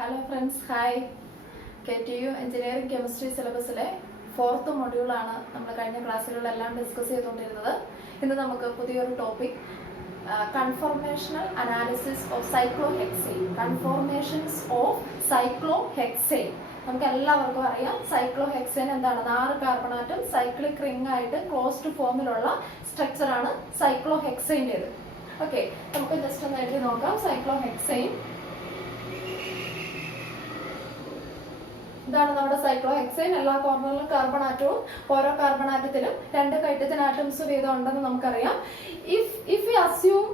Hello friends, hi. KTU engineering chemistry സിലബസിലെ 4th മൊഡ്യൂളാണ് നമ്മൾ കഴിഞ്ഞ ക്ലാസ്സുകളിലെല്ലാം ഡിസ്കസ് ചെയ്തുകൊണ്ടിരുന്നത്. ഇന്ന് നമുക്ക് പുതിയൊരു topic, conformational analysis of cyclohexane. Conformations of cyclohexane. നമുക്ക് എല്ലാവർക്കും അറിയാം സൈക്ലോഹെക്സെയിൻ എന്താണ്. 6 കാർബൺ ആറ്റം സൈക്ലിക് റിംഗ് ആയിട്ട് ക്ലോസ്ഡ് ഫോമിലുള്ള സ്ട്രക്ചറാണ് സൈക്ലോഹെക്സെയിൻ്റെത്. ഓക്കെ, നമുക്ക് ജസ്റ്റ് ഒന്ന് എഴുതി നോക്കാം. സൈക്ലോഹെക്സെയിൻ ഇതാണ് നമ്മുടെ സൈക്ലോഹെക്സെയിൻ. എല്ലാ കോർണറിലും കാർബൺ ആറ്റവും ഓരോ കാർബൺ ആറ്റത്തിലും 2 ഹൈഡ്രജൻ ആറ്റംസ് വീതം ഉണ്ടെന്ന് നമുക്കറിയാം. If we assume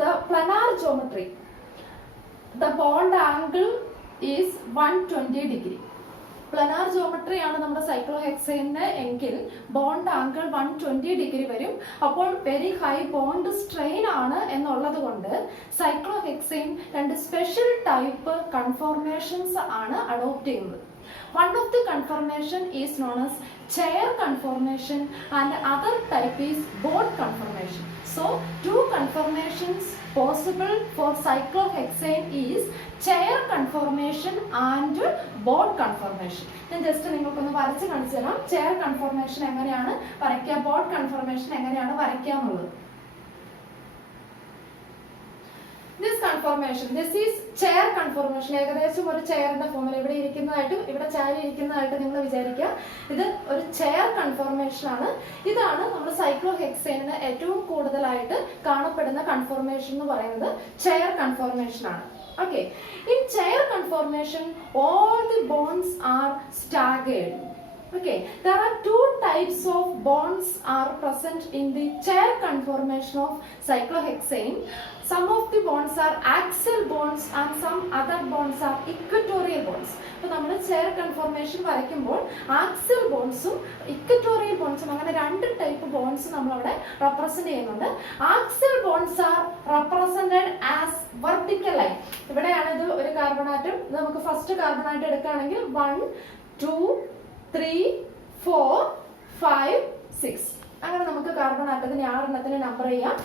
the planar geometry, the bond angle is 120 degree. Planar geometry ആണ് നമ്മുടെ സൈക്ലോഹെക്സെയിന് എങ്കിൽ ബോണ്ട് ആംഗിൾ 120 ഡിഗ്രി വരും. അപ്പോൾ വെരി ഹൈ ബോണ്ട് സ്ട്രെയിൻ ആണ് എന്നുള്ളത് കൊണ്ട് സൈക്ലോഹെക്സെയിൻ 2 സ്പെഷ്യൽ ടൈപ്പ് കൺഫോർമേഷൻസ് ആണ് അഡോപ്റ്റ് ചെയ്യുന്നത്. One of the conformation is known as chair conformation and other type is board conformation. So, 2 conformations possible for cyclohexane is chair conformation and board conformation. ഞാൻ just നിങ്ങൾക്കൊന്ന് വരച്ച് കാണിച്ചു തരാം. ചെയർ കൺഫോർമേഷൻ എങ്ങനെയാണ് വരയ്ക്കുക, board conformation എങ്ങനെയാണ് വരയ്ക്കുക എന്നുള്ളത്. This conformation, this is chair conformation. ഏകദേശം ഒരു ചെയറിന്റെ ഫോമിൽ ഇവിടെ ഇരിക്കുന്നതായിട്ടും ഇവിടെ ചാരി ഇരിക്കുന്നതായിട്ടും നിങ്ങൾ വിചാരിക്കുക. ഇത് ഒരു ചെയർ കൺഫോർമേഷൻ ആണ്. ഇതാണ് നമ്മുടെ സൈക്ലോഹെക്സെയിനിന് ഏറ്റവും കൂടുതലായിട്ട് കാണപ്പെടുന്ന കൺഫോർമേഷൻ എന്ന് പറയുന്നത് ചെയർ കൺഫോർമേഷൻ ആണ്. Okay, in chair conformation all the bonds are staggered. Okay, there are 2 types of bonds are present in the chair conformation of cyclohexane. Some of the bonds are axial bonds and some other bonds are equatorial bonds. അപ്പോൾ നമ്മൾ chair conformation വരയ്ക്കുമ്പോൾ axial ബോൺസും equatorial ബോൺസും അങ്ങനെ 2 type bonds നമ്മളവിടെ represent ചെയ്യുന്നുണ്ട്. Axial bonds are represented as vertical line. ഇവിടെയാണ് ഇത് ഒരു കാർബൺ ആറ്റം. നമുക്ക് ഫസ്റ്റ് കാർബൺ ആറ്റം എടുക്കുകയാണെങ്കിൽ 1 2 3 4 5 6 അങ്ങനെ നമുക്ക് കാർബൺ ആറ്റത്തിന് 6 എണ്ണത്തിന് നമ്പർ ചെയ്യാം.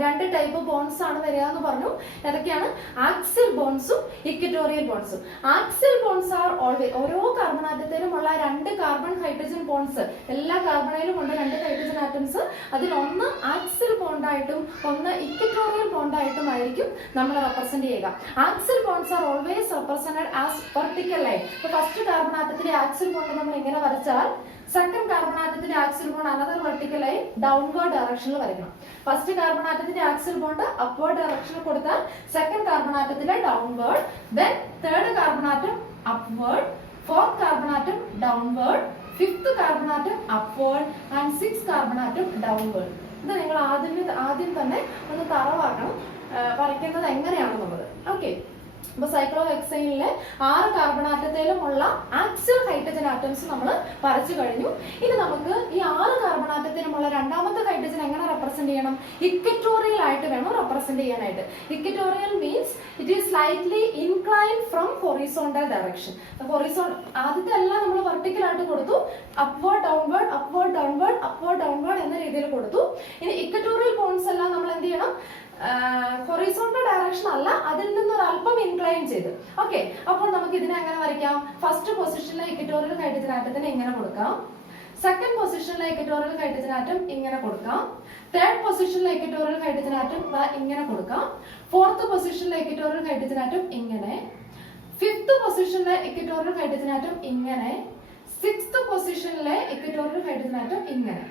2 ടൈപ്പ് ബോൺസ് ആണ് വരിക എന്ന് പറഞ്ഞു. ഏതൊക്കെയാണ്? ആക്സിയൽ ബോൺസും ഇക്വറ്റോറിയൽ ബോൺസും. ആക്സിയൽ ബോൺസ് ആർ ഓൾവേസ്, ഓരോ കാർബൺ ആറ്റത്തിലുമുള്ള 2 കാർബൺ ഹൈഡ്രജൻ ബോൺസ്, എല്ലാ കാർബണിലും ഉണ്ട് 2 ഹൈഡ്രജൻ ആറ്റംസ്. അതിൽ ഒന്ന് ആക്സിയൽ ബോണ്ടായിട്ടും ഒന്ന് ഇക്വറ്റോറിയൽ ബോണ്ടായിട്ടും ആയിരിക്കും നമ്മൾ റെപ്രസെന്റ് ചെയ്യുക. Axial bonds are always represented as vertical line. ഇപ്പൊ ഫസ്റ്റ് കാർബൺ ആറ്റത്തിലെ ആക്സിയൽ ബോണ്ട് നമ്മൾ ഇങ്ങനെ വരച്ചാൽ സെക്കൻഡ് കാർബൺ ആറ്റത്തിന്റെ axial bond another vertical line downward ഡയറക്ഷനിൽ വരയ്ക്കണം. ഫസ്റ്റ് കാർബൺ ആറ്റത്തിന്റെ ആക്സിയൽ ബോണ്ട് അപ്വേർഡ് ഡയറക്ഷനിൽ കൊടുത്താൽ സെക്കൻഡ് കാർബൺ ആറ്റത്തിലെ downward, then third carbon atom upward, fourth carbon atom downward, fifth carbon atom upward and 6th carbon atom downward. ഇത് നിങ്ങൾ ആദ്യം തന്നെ ഒന്ന് തറവാക്കണം വരയ്ക്കുന്നത് എങ്ങനെയാണെന്നുള്ളത്. ഓക്കെ, അപ്പൊ സൈക്ലോഹെക്സെയിനിലെ 6 കാർബൺ ആറ്റത്തിലുമുള്ള ആക്സിയൽ ഹൈഡ്രജൻ ആറ്റംസ് നമ്മൾ വരച്ചു കഴിഞ്ഞു. ഇനി നമുക്ക് ഈ 6 കാർബൺ ആറ്റത്തിലുമുള്ള രണ്ടാമത്തെ ഹൈഡ്രജൻ എങ്ങനെ റെപ്രസെന്റ് ചെയ്യണം? ഇക്വറ്റോറിയൽ ആയിട്ട് വേണം റെപ്രസെന്റ് ചെയ്യാനായിട്ട്. Equatorial means it is slightly incline from horizontal direction. ആദ്യത്തെ എല്ലാം നമ്മൾ വെർട്ടിക്കൽ ആയിട്ട് കൊടുത്തു. Upward downward, upward downward, upward downward എന്ന രീതിയിൽ കൊടുത്തു. ഇനി ഇക്വറ്റോറിയൽ ബോൺസ് എല്ലാം നമ്മൾ എന്ത് ചെയ്യണം? ഹൊറിസോണ്ടൽ ഡയറക്ഷൻ അല്ല, അതിൽ നിന്നൊരു അല്പം ഇൻക്ലൈൻ ചെയ്ത്. ഓക്കെ, അപ്പോൾ നമുക്ക് ഇതിനെ എങ്ങനെ വരയ്ക്കാം? ഫസ്റ്റ് പൊസിഷനിലെ ഇക്വറ്റോറിയൽ ഹൈഡ്രജൻ ആറ്റത്തിന് ഇങ്ങനെ കൊടുക്കാം. സെക്കൻഡ് പൊസിഷനിലെ ഇക്വറ്റോറിയൽ ഹൈഡ്രജൻ ആറ്റം ഇങ്ങനെ കൊടുക്കാം. തേർഡ് പൊസിഷനിലെ ഇക്വറ്റോറിയൽ ഹൈഡ്രജൻ ആറ്റം ഇങ്ങനെ കൊടുക്കാം. ഫോർത്ത് പൊസിഷനിലെ ഇക്വറ്റോറിയൽ ഹൈഡ്രജൻ ആറ്റം ഇങ്ങനെ. ഫിഫ്ത്ത് പൊസിഷനിലെ ഇക്വറ്റോറിയൽ ഹൈഡ്രജൻ ആറ്റം ഇങ്ങനെ. 6th പൊസിഷനിലെ ഇക്വറ്റോറിയൽ ഹൈഡ്രജൻ ആറ്റം ഇങ്ങനെ.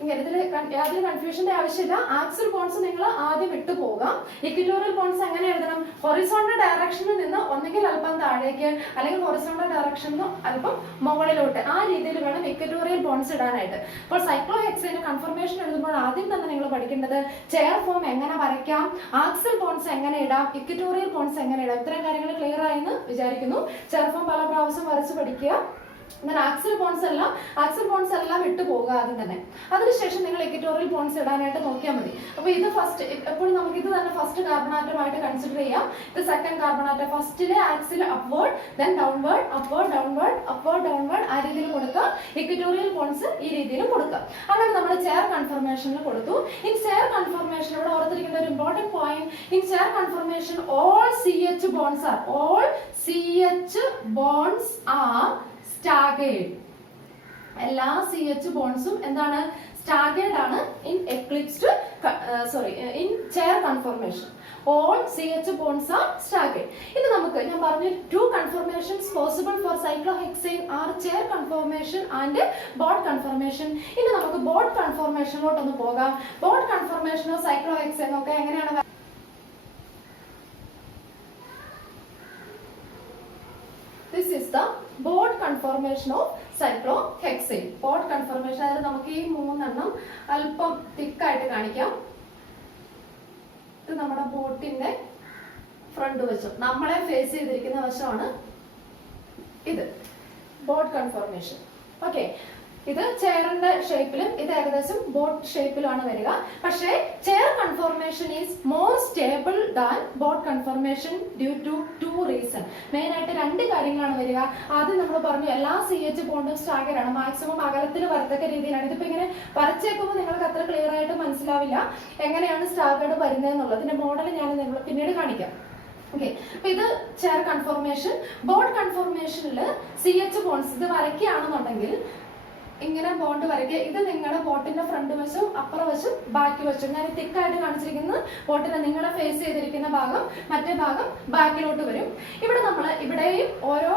ഇതിൽ യാതൊരു കൺഫ്യൂഷന്റെ ആവശ്യമില്ല. ആക്സിയൽ ബോൺസ് നിങ്ങൾ ആദ്യം വിട്ടു പോകാം. ഇക്വറ്റോറിയൽ ബോൺസ് എങ്ങനെ എഴുതണം? ഹൊറിസോണ്ടൽ ഡയറക്ഷനിൽ നിന്ന് ഒന്നെങ്കിൽ അല്പം താഴേക്ക് അല്ലെങ്കിൽ ഹൊറിസോണ്ടൽ ഡയറക്ഷനിൽ നിന്ന് അല്പം മുകളിലോട്ട്, ആ രീതിയിൽ വേണം ഇക്വറ്റോറിയൽ ബോൺസ് ഇടാനായിട്ട്. അപ്പോൾ സൈക്ലോഹെക്സെയിൻ കൺഫർമേഷൻ എഴുതുമ്പോൾ ആദ്യം തന്നെ നിങ്ങൾ പഠിക്കേണ്ടത് ചെയർ ഫോം എങ്ങനെ വരയ്ക്കാം, ആക്സിയൽ ബോൺസ് എങ്ങനെ ഇടാം, ഇക്വറ്റോറിയൽ ബോൺസ് എങ്ങനെ ഇടാം. ഇത്രയും കാര്യങ്ങൾ ക്ലിയർ ആയെന്ന് വിചാരിക്കുന്നു. ചെയർ ഫോം പല പ്രാവശ്യം വരച്ച് പഠിക്കുക. എന്നാൽ ആക്സിൽ ബോൺസ് എല്ലാം ഇട്ട് പോകുക ആദ്യം തന്നെ. അതിനുശേഷം നിങ്ങൾ ഇക്വറ്റോറിയൽ ബോൺസ് ഇടാനായിട്ട് നോക്കിയാൽ മതി. അപ്പോൾ ഇത് ഫസ്റ്റ് എപ്പോഴും നമുക്ക് ഇത് തന്നെ ഫസ്റ്റ് കാർബൺ ആറ്റമായിട്ട് കൺസിഡർ ചെയ്യാം. ഇത് സെക്കൻഡ് കാർബൺ ആറ്റം. ഫസ്റ്റിലെ axial upward, then downward, upward downward, upward downward, ആ രീതിയിൽ കൊടുക്കുക. ഇക്വറ്റോറിയൽ ബോൺസ് ഈ രീതിയിൽ കൊടുക്കുക. അങ്ങനെ നമ്മൾ ചെയർ കൺഫർമേഷനിൽ കൊടുത്തു. ഇൻ ചെയർ കൺഫർമേഷൻ ഇവിടെ ഓർത്തിരിക്കേണ്ട ഒരു important point, in chair confirmation all CH bonds are staggered. എല്ലാ CH ബോൺസും എന്താണ്? സ്റ്റാഗേർഡ് ആണ് in eclipsed in chair confirmation. all CH bonds are staggered. ഇനി നമുക്ക് ഞാൻ പറഞ്ഞു two conformations possible for cyclohexane are chair conformation and bond conformation. ഇനി നമുക്ക് bond കൺഫർമേഷനിലോട്ട് ഒന്ന് പോകാം. ബോണ്ട് കൺഫർമേഷനോ സൈക്ലോഹെക്സേനോ ഒക്കെ എങ്ങനെയാണ്? This is the bond conformation of cyclohexane. Bond conformation അതായത് നമുക്ക് ഈ മൂന്നെണ്ണം അല്പം തിക്കായിട്ട് കാണിക്കാം. ഇത് നമ്മുടെ ബോട്ടിന്റെ ഫ്രണ്ട് വശം, നമ്മളെ ഫേസ് ചെയ്തിരിക്കുന്ന വശമാണ് ഇത് ബോട്ട് കൺഫർമേഷൻ. ഓക്കെ, ഇത് ചെയറിന്റെ ഷേപ്പിലും ഇത് ഏകദേശം ബോട്ട് ഷേപ്പിലാണ് വരിക. പക്ഷേ chair conformation is more stable than boat conformation due to two reason. Main ആയിട്ട് രണ്ട് കാര്യങ്ങളാണ് വരിക. ആദ്യം നമ്മൾ പറഞ്ഞു എല്ലാ CH ബോണ്ടും സ്റ്റാഗേർഡ് ആണ്, മാക്സിമം അകലത്തിൽ വരത്തക്ക രീതിയിലാണ്. ഇതിപ്പോ ഇങ്ങനെ വരച്ചേക്കുമ്പോൾ നിങ്ങൾക്ക് അത്ര ക്ലിയർ ആയിട്ട് മനസ്സിലാവില്ല എങ്ങനെയാണ് സ്റ്റാഗേർഡ് വരുന്നതെന്നുള്ളത്. ഇതിന്റെ മോഡൽ ഞാൻ നിങ്ങൾ പിന്നീട് കാണിക്കാം. ഓക്കെ, അപ്പൊ ഇത് ചെയർ കൺഫർമേഷൻ. ബോട്ട് കൺഫർമേഷനിൽ CH ബോണ്ട്സ് ഇത് വരയ്ക്കുകയാണെന്നുണ്ടെങ്കിൽ ഇങ്ങനെ ബോണ്ട് വരയ്ക്കുക. ഇത് നിങ്ങളുടെ ബോട്ടിന്റെ ഫ്രണ്ട് വശം, അപ്പുറ വശം, ബാക്ക് വശം. ഞാൻ തിക്കായിട്ട് കാണിച്ചിരിക്കുന്നത് ബോട്ടിന്റെ നിങ്ങളെ ഫേസ് ചെയ്തിരിക്കുന്ന ഭാഗം, മറ്റേ ഭാഗം ബാക്കിലോട്ട് വരും. ഇവിടെ നമ്മൾ ഇവിടെയും ഓരോ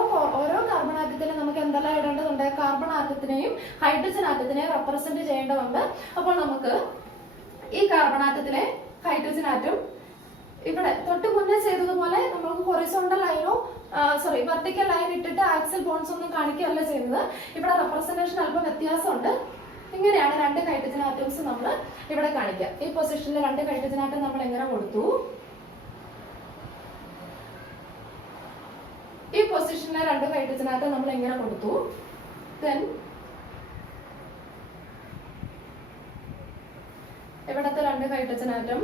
കാർബൺ ആറ്റത്തിലും നമുക്ക് എന്തെല്ലാം ഇടേണ്ടതുണ്ട്? കാർബൺ ആറ്റത്തിനെയും ഹൈഡ്രജൻ ആറ്റത്തിനെയും റെപ്രസെന്റ് ചെയ്യേണ്ടതുണ്ട്. അപ്പോൾ നമുക്ക് ഈ കാർബൺ ആറ്റത്തിലെ ഹൈഡ്രജൻ ആറ്റം ഇവിടെ തൊട്ട് മുന്നേ ചെയ്തതുപോലെ നമുക്ക് ഹൊറിസോണ്ടൽ ലൈനോ വെർട്ടിക്കൽ ലൈൻ ഇട്ടിട്ട് ആക്സിൽ ബോൺസ് ഒന്നും കാണിക്കുകയല്ല ചെയ്യുന്നത്. ഇവിടെ റെപ്രസെന്റേഷൻ അല്പം വ്യത്യാസമുണ്ട്. ഇങ്ങനെയാണ് രണ്ട് ഹൈഡ്രജൻ ആറ്റംസ് നമ്മൾ ഇവിടെ കാണിക്കുക. ഈ പൊസിഷനിൽ രണ്ട് ഹൈഡ്രജൻ ആറ്റം നമ്മൾ എങ്ങനെ കൊടുത്തു? ഈ പൊസിഷനിലെ രണ്ട് ഹൈഡ്രജൻ ആറ്റം നമ്മൾ എങ്ങനെ കൊടുത്തു? ദെൻ ഇവിടത്തെ രണ്ട് ഹൈഡ്രജൻ ആറ്റം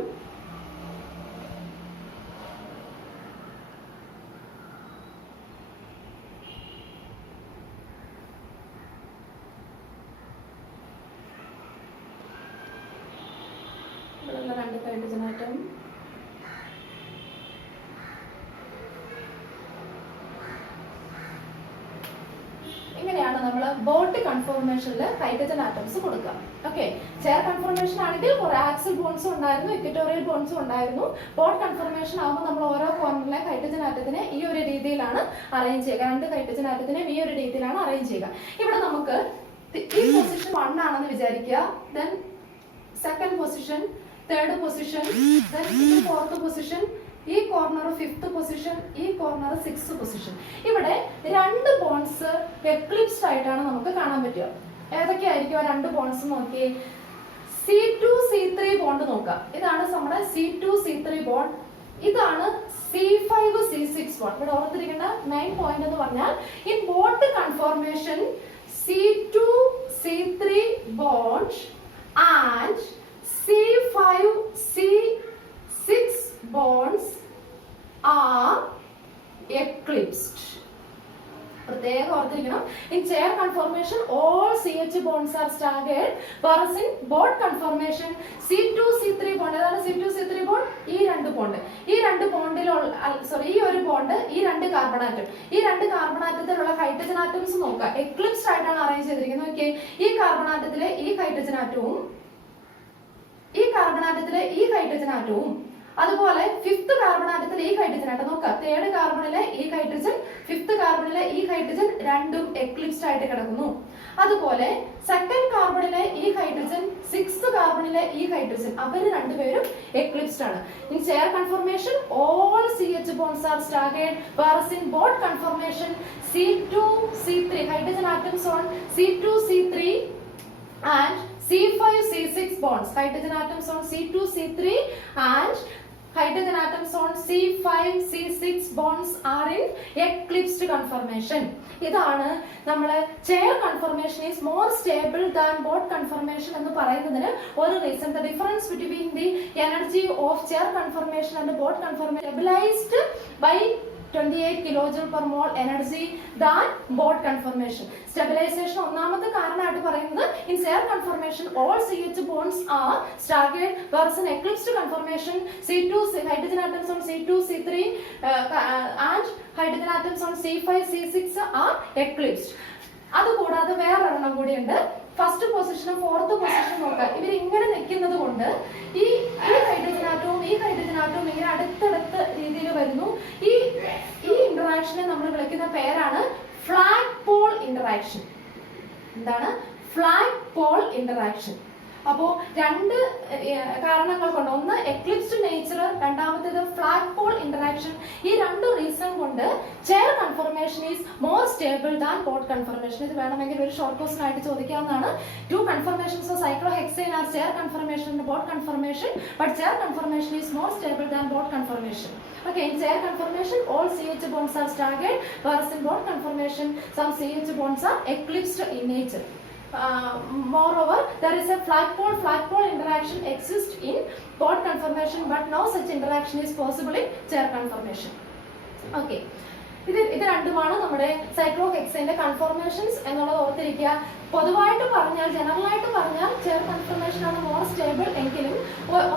രണ്ട് ഹൈഡ്രജൻ ആറ്റം ഇങ്ങനെയാണ് നമ്മൾ ബോട്ട് കൺഫർമേഷനിൽ ഹൈഡ്രജൻ ആറ്റംസ് കൊടുക്കുക. ഓക്കെ, ചെയർ കൺഫർമേഷൻ ആണെങ്കിൽ കുറെ ആക്സിൽ ബോൺസും ഉണ്ടായിരുന്നു, ഇക്വറ്റോറിയൽ ബോൺസും ഉണ്ടായിരുന്നു. ബോട്ട് കൺഫർമേഷൻ ആകുമ്പോൾ നമ്മൾ ഓരോ കോർണറിലെ ഹൈഡ്രജൻ ആറ്റത്തിനെ ഈ ഒരു രീതിയിലാണ് അറേഞ്ച് ചെയ്യുക. രണ്ട് ഹൈഡ്രജൻ ആറ്റത്തിനെ ഈ ഒരു രീതിയിലാണ് അറേഞ്ച് ചെയ്യുക. ഇവിടെ നമുക്ക് ഈ പൊസിഷൻ 1 ആണെന്ന് വിചാരിക്കുക. Then second position, third position, fourth position, ഈ കോർണർ 5th പൊസിഷൻ, ഈ കോർണർ 6th പൊസിഷൻ. ഇവിടെ രണ്ട് ബോൺസ് എക്ലിപ്സ്ഡ് ആയിട്ടാണ് നമുക്ക് കാണാൻ പറ്റുക. ഏതൊക്കെയായിരിക്കും ആ രണ്ട് ബോൺസ് നോക്കി? C2C3 ബോണ്ട് നോക്കാം. ഇതാണ് നമ്മുടെ C2C3 ബോണ്ട്. ഇതാണ് C5C6 ബോണ്ട്. ഇവിടെ ഓർത്തിരിക്കേണ്ട മെയിൻ പോയിന്റ് എന്ന് പറഞ്ഞാൽ in boat confirmation C2C3 bond and C5C6 bonds are eclipsed. പ്രത്യേകം ഓർത്തിരിക്കണം. In chair conformation all CH bonds are staggered, whereas in bond conformation C2C3 bond, അതാണ് C2C3 bond. ഈ രണ്ട് ബോണ്ട്, ഈ രണ്ട് ബോണ്ടിലുള്ള ഈ ഒരു ബോണ്ട്, ഈ രണ്ട് കാർബൺ ആറ്റം, ഈ രണ്ട് കാർബൺ ആറ്റത്തിലുള്ള ഹൈഡ്രജൻ ആറ്റംസ് നോക്കുക. എക്ലിപ്സ്ഡ് ആയിട്ടാണ് അറേഞ്ച് ചെയ്തിരിക്കുന്നത്. ഓക്കെ, ഈ കാർബൺ ആറ്റത്തിലെ ഈ ഹൈഡ്രജൻ ആറ്റവും ഈ കാർബൺ ആറ്റത്തിലെ ഈ ഹൈഡ്രജൻ ആറ്റവും അതുപോലെ 5th കാർബൺ ആറ്റത്തിലെ ഈ ഹൈഡ്രജൻ ആറ്റം നോക്കുക. 3rd കാർബണിലെ ഈ ഹൈഡ്രജൻ, 5th കാർബണിലെ ഈ ഹൈഡ്രജൻ രണ്ടും എക്ലിപ്സ്ഡ് ആയിട്ട് കിടക്കുന്നു. അതുപോലെ 2nd കാർബണിലെ ഈ ഹൈഡ്രജൻ, 6th കാർബണിലെ ഈ ഹൈഡ്രജൻ, അവർ രണ്ടുപേരും എക്ലിപ്സ്ഡ് ആണ്. In chair confirmation all CH bonds are staggered, whereas in bond conformation C2C3 hydrogen atoms on C2C3 and C5C6 bonds, hydrogen atoms on C2C3 and hydrogen atoms on C5, C6 bonds are in eclipsed conformation. ഇതാണ് നമ്മൾ chair conformation is more stable than boat conformation എന്ന് പറയുന്നതിന് ഒരു reason. The difference between the energy of chair conformation and boat conformation stabilized by 28 kilojoule per mole energy than boat conformation. Stabilization ഒന്നാമത്തെ കാരണമായിട്ട് പറയുന്നത് in chair conformation all CH bonds are staggered, whereas in eclipsed conformation C2 hydrogen atoms on C2 C3 and hydrogen atoms on C5 C6 are eclipsed. അതുകൂടാതെ വേറൊരെണ്ണം കൂടിയുണ്ട്. First പൊസിഷനും fourth പൊസിഷനും നോക്കാം. ഇവർ ഇങ്ങനെ നിൽക്കുന്നത് കൊണ്ട് ഈ ഹൈഡ്രജൻ ആറ്റവും ഇങ്ങനെ അടുത്തടുത്ത രീതിയിൽ വരുന്നു. ഈ ഇന്ററാക്ഷനെ നമ്മൾ വിളിക്കുന്ന പേരാണ് ഫ്ലാഗ് പോൾ ഇന്ററാക്ഷൻ. എന്താണ് ഫ്ലാഗ് പോൾ ഇന്ററാക്ഷൻ? അപ്പോൾ രണ്ട് കാരണങ്ങൾ കൊണ്ട്, ഒന്ന് എക്ലിപ്സ്ഡ് നേച്ചർ, രണ്ടാമത്തേത് ഫ്ലാഗ് പോൾ ഇന്ററാക്ഷൻ. ഈ രണ്ട് റീസൺ കൊണ്ട് chair conformation is more stable than boat conformation. ഇത് വേണമെങ്കിൽ ഒരു ഷോർട്ട് ക്വസ്റ്റൻ ആയിട്ട് ചോദിക്കാവുന്നതാണ്. Two conformations of cyclohexane are chair conformation and boat conformation, but chair conformation is more stable than boat conformation. Okay, in chair conformation all CH bonds are staggered, whereas in bond conformation some CH bonds are eclipsed in nature. Moreover, there is a flag pole interaction exists in bond conformation, but no such interaction is possible in chair conformation. Okay, ഇത് രണ്ടുമാണ് നമ്മുടെ സൈക്ലോഹെക്സേന്റെ കൺഫോർമേഷൻസ് എന്നുള്ളത് ഓർത്തിരിക്കുക. പൊതുവായിട്ട് പറഞ്ഞാൽ, general ആയിട്ട് പറഞ്ഞാൽ chair conformation ആണ് മോർ സ്റ്റേബിൾ എങ്കിലും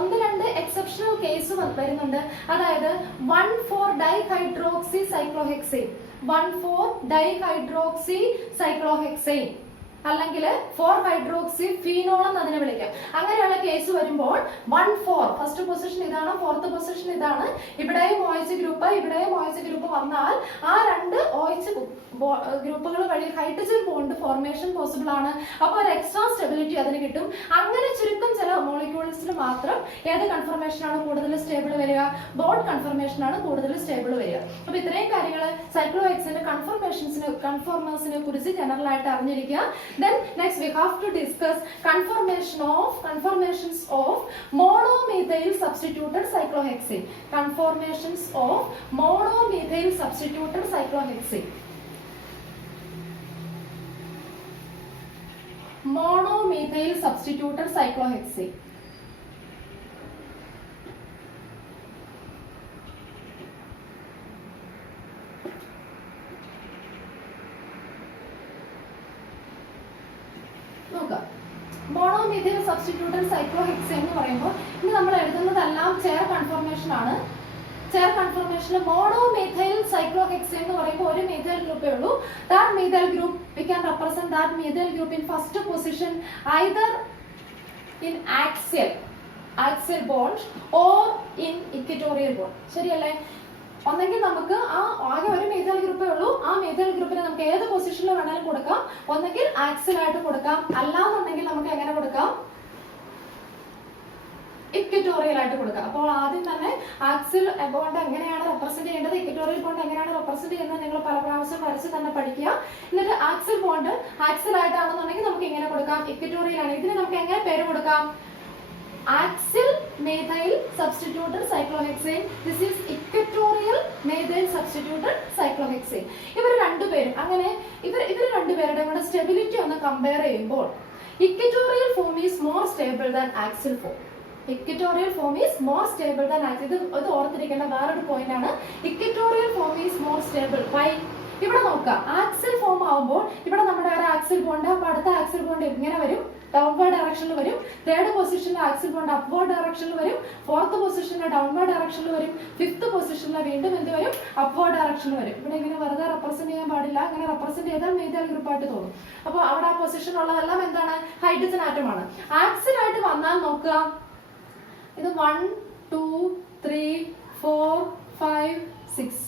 ഒന്ന് രണ്ട് എക്സെപ്ഷണൽ കേസ് വരുന്നുണ്ട്. അതായത് 1,4-ഡൈഹൈഡ്രോക്സി സൈക്ലോഹെക്സെയിൻ, 1,4-ഡൈഹൈഡ്രോക്സി സൈക്ലോഹെക്സെയിൻ അല്ലെങ്കിൽ 4-ഹൈഡ്രോക്സി ഫീനോൾ എന്ന് അതിനെ വിളിക്കാം. അങ്ങനെയുള്ള കേസ് വരുമ്പോൾ 1,4 ഫസ്റ്റ് പൊസിഷൻ ഇതാണ്, ഫോർത്ത് പൊസിഷൻ ഇതാണ്, ഇവിടെയും OH ഗ്രൂപ്പ് ഇവിടെയും OH ഗ്രൂപ്പ് വന്നാൽ ആ രണ്ട് OH ഗ്രൂപ്പുകൾ വഴി ഹൈഡ്രജൻ ബോണ്ട് ഫോർമേഷൻ പോസിബിൾ ആണ്. അപ്പോൾ ഒരു എക്സ്ട്രാ സ്റ്റെബിലിറ്റി അതിന് കിട്ടും. അങ്ങനെ ചുരുക്കം ചില മോളിക്യൂൾസിൽ മാത്രം ഏത് കൺഫർമേഷൻ ആണ് കൂടുതൽ സ്റ്റേബിൾ വരിക? ബോണ്ട് കൺഫർമേഷൻ ആണ് കൂടുതൽ സ്റ്റേബിൾ വരിക. അപ്പോൾ ഇത്രയും കാര്യങ്ങൾ സൈക്ലോഹെക്സേന്റെ കൺഫോർമേഴ്സിനെ കുറിച്ച് ജനറൽ ആയിട്ട് അറിഞ്ഞിരിക്കുക. Then next we have to discuss conformations of monomethyl substituted cyclohexane. Conformations of monomethyl substituted cyclohexane. Monomethyl substituted cyclohexane. Monomethyl substituted cyclohexane എന്ന് പറയുമ്പോൾ ഇനി നമ്മൾ എഴുതുന്നതെല്ലാം ചെയർ കൺഫർമേഷൻ ആണ്. ചെയർ കൺഫർമേഷനിൽ മോണോമീഥൈൽ സൈക്ലോഹെക്സേൻ എന്ന് പറയുമ്പോൾ ഒരു മീഥൈൽ ഗ്രൂപ്പേ ഉള്ളൂ. That methyl group we can represent that methyl group in first position either in axial bond or in equatorial bond. ശരിയല്ലേ? ഒന്നെങ്കിൽ നമുക്ക് ആകെ ഒരു മീഥൈൽ ഗ്രൂപ്പേ ഉള്ളൂ, ആ മീഥൈൽ ഗ്രൂപ്പിനെ നമുക്ക് ഏത് പൊസിഷനിൽ വേണമെങ്കിലും കൊടുക്കാം. ഒന്നെങ്കിൽ ആക്സിൽ ആയിട്ട് കൊടുക്കാം, അല്ലാന്നുണ്ടെങ്കിൽ നമുക്ക് എങ്ങനെ കൊടുക്കാം? ഇക്വറ്റോറിയൽ ആയിട്ട് കൊടുക്കാം. അപ്പോൾ ആദ്യം തന്നെ ആക്സിൽ ബോണ്ട് എങ്ങനെയാണ് റെപ്രസെന്റ് ചെയ്യേണ്ടത്, ഇക്വറ്റോറിയൽ ബോണ്ട് എങ്ങനെയാണ് റെപ്രസെന്റ് ചെയ്യുന്നത് നിങ്ങൾ പല പ്രാവശ്യം വരച്ച് തന്നെ പഠിക്കുക. എന്നിട്ട് ആക്സിൽ ബോണ്ട് ആക്സിൽ ആയിട്ടാണെന്നുണ്ടെങ്കിൽ നമുക്ക് ഇങ്ങനെ കൊടുക്കാം, ഇക്വറ്റോറിയൽ ആണ്. ഇതിന് നമുക്ക് എങ്ങനെ പേര് കൊടുക്കാം? Axial methyl substituted cyclohexane. This is equatorial methyl substituted cyclohexane. ഇവർ രണ്ടുപേരും അങ്ങനെ ഇവർ രണ്ടുപേരുടെ കൂടെ സ്റ്റെബിലിറ്റി ഒന്ന് കമ്പയർ ചെയ്യുമ്പോൾ equatorial form is more stable than axial form. Equatorial form is more stable than axial. ഇത് ഓർത്തിരിക്കേണ്ട വേറൊരു പോയിന്റ് ആണ്. Equatorial form is more stable. Why? ഇവിടെ നോക്കാം, ആക്സിൽ ഫോം ആവുമ്പോൾ ഇവിടെ നമ്മുടെ ഒരു ആക്സിൽ ബോണ്ട്, അപ്പൊ അടുത്ത ആക്സിൽ ബോണ്ട് ഇങ്ങനെ വരും, ഡൗൺവേർഡ് ഡയറക്ഷനിൽ വരും. തേർഡ് പൊസിഷനിൽ ആക്സിൽ ബോണ്ട് അപ്വേർഡ് ഡയറക്ഷനിൽ വരും. ഫോർത്ത് പൊസിഷനിൽ ഡൗൺവേർഡ് ഡയറക്ഷനിൽ വരും. ഫിഫ്ത്ത് പൊസിഷനിൽ വീണ്ടും എന്ത് വരും? അപ്വേർഡ് ഡയറക്ഷനിൽ വരും. ഇവിടെ ഇങ്ങനെ വെറുതെ റെപ്രസെന്റ് ചെയ്യാൻ പാടില്ല. അങ്ങനെ റെപ്രസെന്റ് ചെയ്താൽ മീഥൈൽ ഗ്രൂപ്പായിട്ട് തോന്നും. അപ്പോൾ അവിടെ ആ പൊസിഷൻ ഉള്ളതെല്ലാം എന്താണ്? ഹൈഡ്രജൻ ആറ്റമാണ്. ആക്സിൽ ആയിട്ട് വന്നാൽ നോക്കുക, ഇത് 1 2 3 4 5 6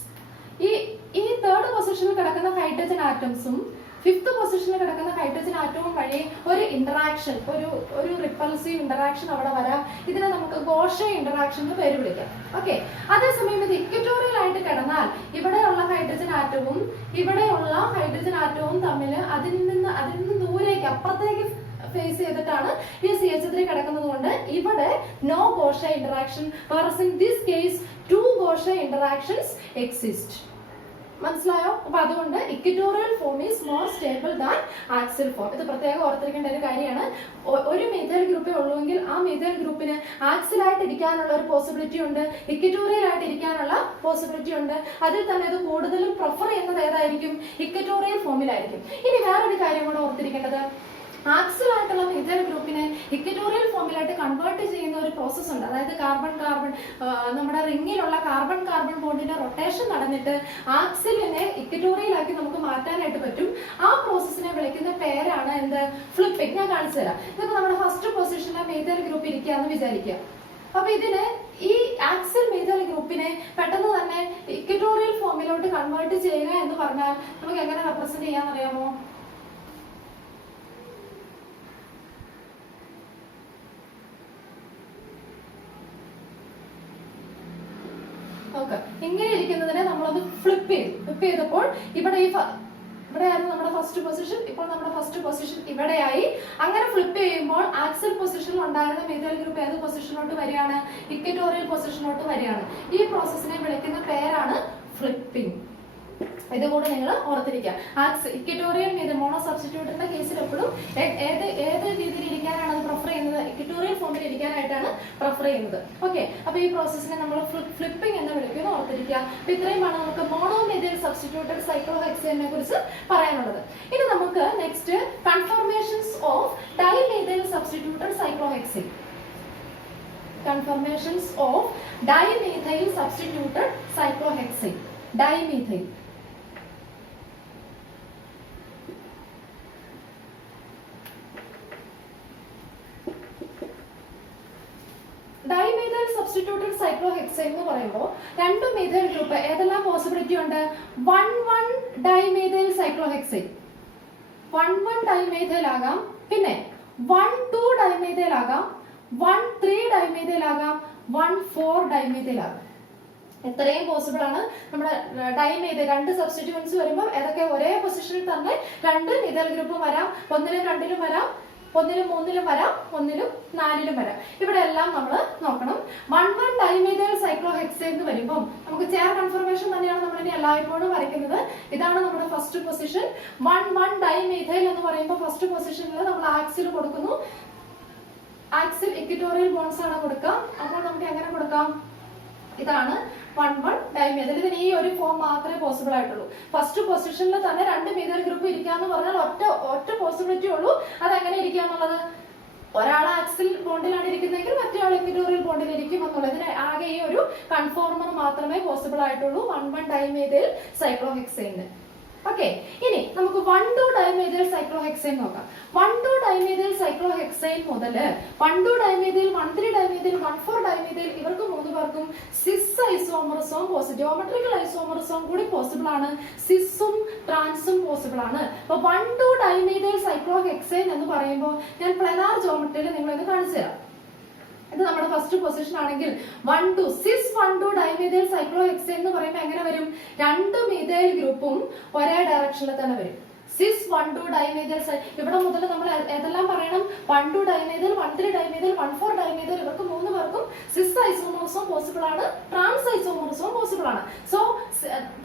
ഈ തേർഡ് പൊസിഷനിൽ കിടക്കുന്ന ഹൈഡ്രജൻ ആറ്റംസും ഫിഫ്ത്ത് പൊസിഷനിൽ കിടക്കുന്ന ഹൈഡ്രജൻ ആറ്റവും വഴി ഒരു ഇന്ററാക്ഷൻ, ഒരു റിപ്പൾസീവ് ഇന്ററാക്ഷൻ അവിടെ വരാം. ഇതിനെ നമുക്ക് ഗോഷെ ഇന്ററാക്ഷൻ എന്ന് പേര് വിളിക്കാം. ഓക്കെ. അതേസമയം ഇത് ഇക്വറ്റോറിയൽ ആയിട്ട് കിടന്നാൽ ഇവിടെയുള്ള ഹൈഡ്രജൻ ആറ്റവും ഇവിടെയുള്ള ഹൈഡ്രജൻ ആറ്റവും തമ്മിൽ അതിൽ നിന്ന് ദൂരേക്ക് അപ്പുറത്തേക്ക് ഫേസ് ചെയ്തിട്ടാണ് ഈ CH3 കിടക്കുന്നത് കൊണ്ട് ഈ ഇവിടെ no gauche interaction, whereas in this case two gauche interactions exist. മനസ്സിലായോ? അപ്പൊ അതുകൊണ്ട് equatorial form is more stable than axial form. ഇത് പ്രത്യേകം ഓർത്തിരിക്കേണ്ട ഒരു കാര്യമാണ്. ഒരു മീഥൈൽ ഗ്രൂപ്പേ ഉള്ളൂവെങ്കിൽ ആ മീഥൈൽ ഗ്രൂപ്പിന് ആക്സിലായിട്ട് ഇരിക്കാനുള്ള ഒരു പോസിബിലിറ്റി ഉണ്ട്, ഇക്വറ്റോറിയൽ ആയിട്ട് ഇരിക്കാനുള്ള പോസിബിലിറ്റി ഉണ്ട്. അതിൽ തന്നെ അത് കൂടുതലും പ്രിഫർ ചെയ്യുന്നത് ഏതായിരിക്കും? ഇക്വറ്റോറിയൽ ഫോമിലായിരിക്കും. ഇനി വേറൊരു കാര്യം കൂടെ ഓർത്തിരിക്കേണ്ടത്, ആക്സിൽ ആയിട്ടുള്ള മീഥൈൽ ഗ്രൂപ്പിനെ ഇക്വറ്റോറിയൽ ഫോമിലായിട്ട് കൺവേർട്ട് ചെയ്യുന്ന ഒരു പ്രോസസ് ഉണ്ട്. അതായത് കാർബൺ നമ്മുടെ റിങ്ങിലുള്ള കാർബൺ ബോണ്ടിന്റെ റൊട്ടേഷൻ നടന്നിട്ട് ആക്സിലിനെ ഇക്വറ്റോറിയലാക്കി നമുക്ക് മാറ്റാനായിട്ട് പറ്റും. ആ പ്രോസസ്സിനെ വിളിക്കുന്ന പേരാണ് എന്ത്? ഫ്ലിപ്പിംഗ്. ഞാൻ കാണിച്ചു തരാം. ഇതിപ്പോ നമ്മുടെ ഫസ്റ്റ് പൊസിഷനിലെ മീഥൈൽ ഗ്രൂപ്പ് ഇരിക്കുകയെന്ന് വിചാരിക്കുക. അപ്പൊ ഇതിന് ഈ ആക്സിൽ മീഥൈൽ ഗ്രൂപ്പിനെ പെട്ടെന്ന് തന്നെ ഇക്വറ്റോറിയൽ ഫോമിലോട്ട് കൺവേർട്ട് ചെയ്യുക എന്ന് പറഞ്ഞാൽ നമുക്ക് എങ്ങനെ റെപ്രസെന്റ് ചെയ്യാന്നറിയാമോ? ഇങ്ങനെ ഇരിക്കുന്നതിനെ നമ്മളൊന്ന് ഫ്ലിപ്പ് ചെയ്തപ്പോൾ ഇവിടെയായിരുന്നു നമ്മുടെ ഫസ്റ്റ് പൊസിഷൻ, ഇപ്പോൾ നമ്മുടെ ഫസ്റ്റ് പൊസിഷൻ ഇവിടെയായി. അങ്ങനെ ഫ്ലിപ്പ് ചെയ്യുമ്പോൾ ആക്സിൽ പൊസിഷനിൽ ഉണ്ടായിരുന്ന മീഥൈൽ ഗ്രൂപ്പ് ഏത് പൊസിഷനിലോട്ട് വരികയാണ്? ഇക്വറ്റോറിയൽ പൊസിഷനിലോട്ട് വരികയാണ്. ഈ പ്രോസസ്സിനെ വിളിക്കുന്ന പേരാണ് ഫ്ലിപ്പിംഗ്. ഇതുകൂടെ നിങ്ങൾ ഓർത്തിരിക്കുക. ഇക്വറ്റോറിയൽ മോണോ സബ്സ്റ്റിറ്റ്യൂട്ടിന്റെ കേസിൽ എപ്പോഴും ഏത് രീതിയിൽ ഇരിക്കാനാണ് അത് പ്രിഫർ ചെയ്യുന്നത്? ഇക്വറ്റോറിയൽ ഫോമിൽ ഇരിക്കാനായിട്ടാണ് പ്രിഫർ ചെയ്യുന്നത്. ഓക്കെ, അപ്പൊ ഈ പ്രോസസ്സിനെ നമ്മൾ ഫ്ലിപ്പിംഗ് എന്ന് വിളിക്കുന്നു, ഓർത്തിരിക്കുക. അപ്പൊ ഇത്രയുമാണ് നമുക്ക് മോണോമീഥൈൽ സബ്സ്റ്റിറ്റ്യൂട്ടഡ് സൈക്ലോഹെക്സേനെ കുറിച്ച് പറയാനുള്ളത്. ഇനി നമുക്ക് next conformations of dimethyl substituted cyclohexane. Conformations of dimethyl substituted cyclohexane. Dimethyl dimethyl substituted cyclohexane എന്ന് പറയുമ്പോൾ രണ്ട് മീഥൈൽ ഗ്രൂപ്പ് ഏതെല്ലാം പോസിബിലിറ്റി ഉണ്ട്? 1,1 ഡൈമീഥൈൽ സൈക്ലോഹെക്സേൻ, 1,1 ഡൈമീഥൈൽ ആകാം, പിന്നെ 1,2 ഡൈമീഥൈൽ ആകാം, 1,3 ഡൈമീഥൈൽ ആകാം, 1,4 ഡൈമീഥൈൽ ആകാം. എത്രയും പോസിബിൾ ആണ്. നമ്മുടെ ഡൈമീഥൈൽ രണ്ട് സബ്സ്റ്റിറ്റ്യൂവൻസ് വരുമ്പോൾ ഏതൊക്കെ ഒരേ പൊസിഷനിൽ തന്നെ രണ്ട് മീഥൈൽ ഗ്രൂപ്പും വരാം. 1-ലും 2-ലും വരാം, 1-ലും 3-ലും വരാം, 1-ലും 4-ലും വരാം. ഇവിടെ എല്ലാം നമ്മൾ നോക്കണം. 1,1 ഡൈമീഥൈൽ സൈക്ലോഹെക്സേൻ എന്ന് വരുമ്പോൾ നമുക്ക് ചെയർ കൺഫർമേഷൻ തന്നെയാണ് നമ്മൾ ഇനി എല്ലായ്പ്പോഴും വരയ്ക്കുന്നത്. ഇതാണ് നമ്മുടെ ഫസ്റ്റ് പൊസിഷൻ. 1,1 ഡൈമീഥൈൽ എന്ന് പറയുമ്പോൾ ഫസ്റ്റ് പൊസിഷനിൽ നമ്മൾ ആക്സിൽ കൊടുക്കുന്നു. ആക്സിൽ ഇക്വറ്റോറിയൽ ബോൺസ് ആണ് കൊടുക്കുക. അപ്പോൾ നമുക്ക് എങ്ങനെ കൊടുക്കാം? ഇതാണ് 1,1 ഡൈമീഥൈൽ. ഇതിന് ഈ ഒരു ഫോം മാത്രമേ പോസിബിൾ ആയിട്ടുള്ളൂ. ഫസ്റ്റ് പൊസിഷനിൽ തന്നെ രണ്ട് മീഥൈൽ ഗ്രൂപ്പ് ഇരിക്കാന്ന് പറഞ്ഞാൽ ഒറ്റ പോസിബിലിറ്റി ഉള്ളൂ. അതെങ്ങനെ ഇരിക്കാന്നുള്ളത്? ഒരാൾ ആക്സിൽ ബോണ്ടിലാണ് ഇരിക്കുന്നതെങ്കിൽ മറ്റേ ആൾ ഇക്വറ്റോറിയൽ ബോണ്ടിൽ ഇരിക്കും എന്നുള്ളതിന് ആകെ ഈ ഒരു കൺഫോർമർ മാത്രമേ പോസിബിൾ ആയിട്ടുള്ളൂ 1,1 ഡൈമീഥൈൽ സൈക്ലോഹെക്സേന്. ഓക്കെ, ഇനി നമുക്ക് 1,2 ഡൈമീഥൈൽ സൈക്ലോഹെക്സേൻ നോക്കാം. 1,2 ഡൈമീഥൈൽ സൈക്ലോഹെക്സേൻ മുതൽ 1,2 ഡൈമീഥൈൽ, 1,3 ഡൈമീഥൈൽ, 1,4 ഡൈമീഥൈൽ ഇവർക്ക് മൂന്ന് പേർക്കും സിസ് ഐസോമറിസവും ജോമെട്രിക്കൽ ഐസോമറിസവും കൂടി പോസിബിൾ ആണ്. സിസും ട്രാൻസും പോസിബിൾ ആണ്. അപ്പൊ 1,2 ഡൈമീഥൈൽ സൈക്ലോഹെക്സേൻ എന്ന് പറയുമ്പോൾ ഞാൻ പ്ലാനാർ ജോമെട്രിയിൽ നിങ്ങളത് കാണിച്ചു തരാം. ഇത് നമ്മുടെ ഫസ്റ്റ് പൊസിഷൻ ആണെങ്കിൽ 1,2 സിസ് 1,2 ഡൈമീഥൈൽ സൈക്ലോഹെക്സേൻ എന്ന് പറയുമ്പോൾ എങ്ങനെ വരും? രണ്ട് മീഥൈൽ ഗ്രൂപ്പും ഒരേ ഡയറക്ഷനിൽ തന്നെ വരും. സിസ് 1,2 ഡൈമീഥൈൽ. ഇവിടെ മുതൽ നമ്മൾ ഏതെല്ലാം പറയണം? 1,2 ഡൈമീഥൈൽ, 1,3 ഡൈമീഥൈൽ, 1,4 ഡൈമീഥൈൽ ഇവർക്ക് മൂന്ന് പേർക്കും സിസ് ഐസോമോർസും പോസിബിൾ ആണ്, ട്രാൻസ് ഐസോമോർസും പോസിബിൾ ആണ്. സോ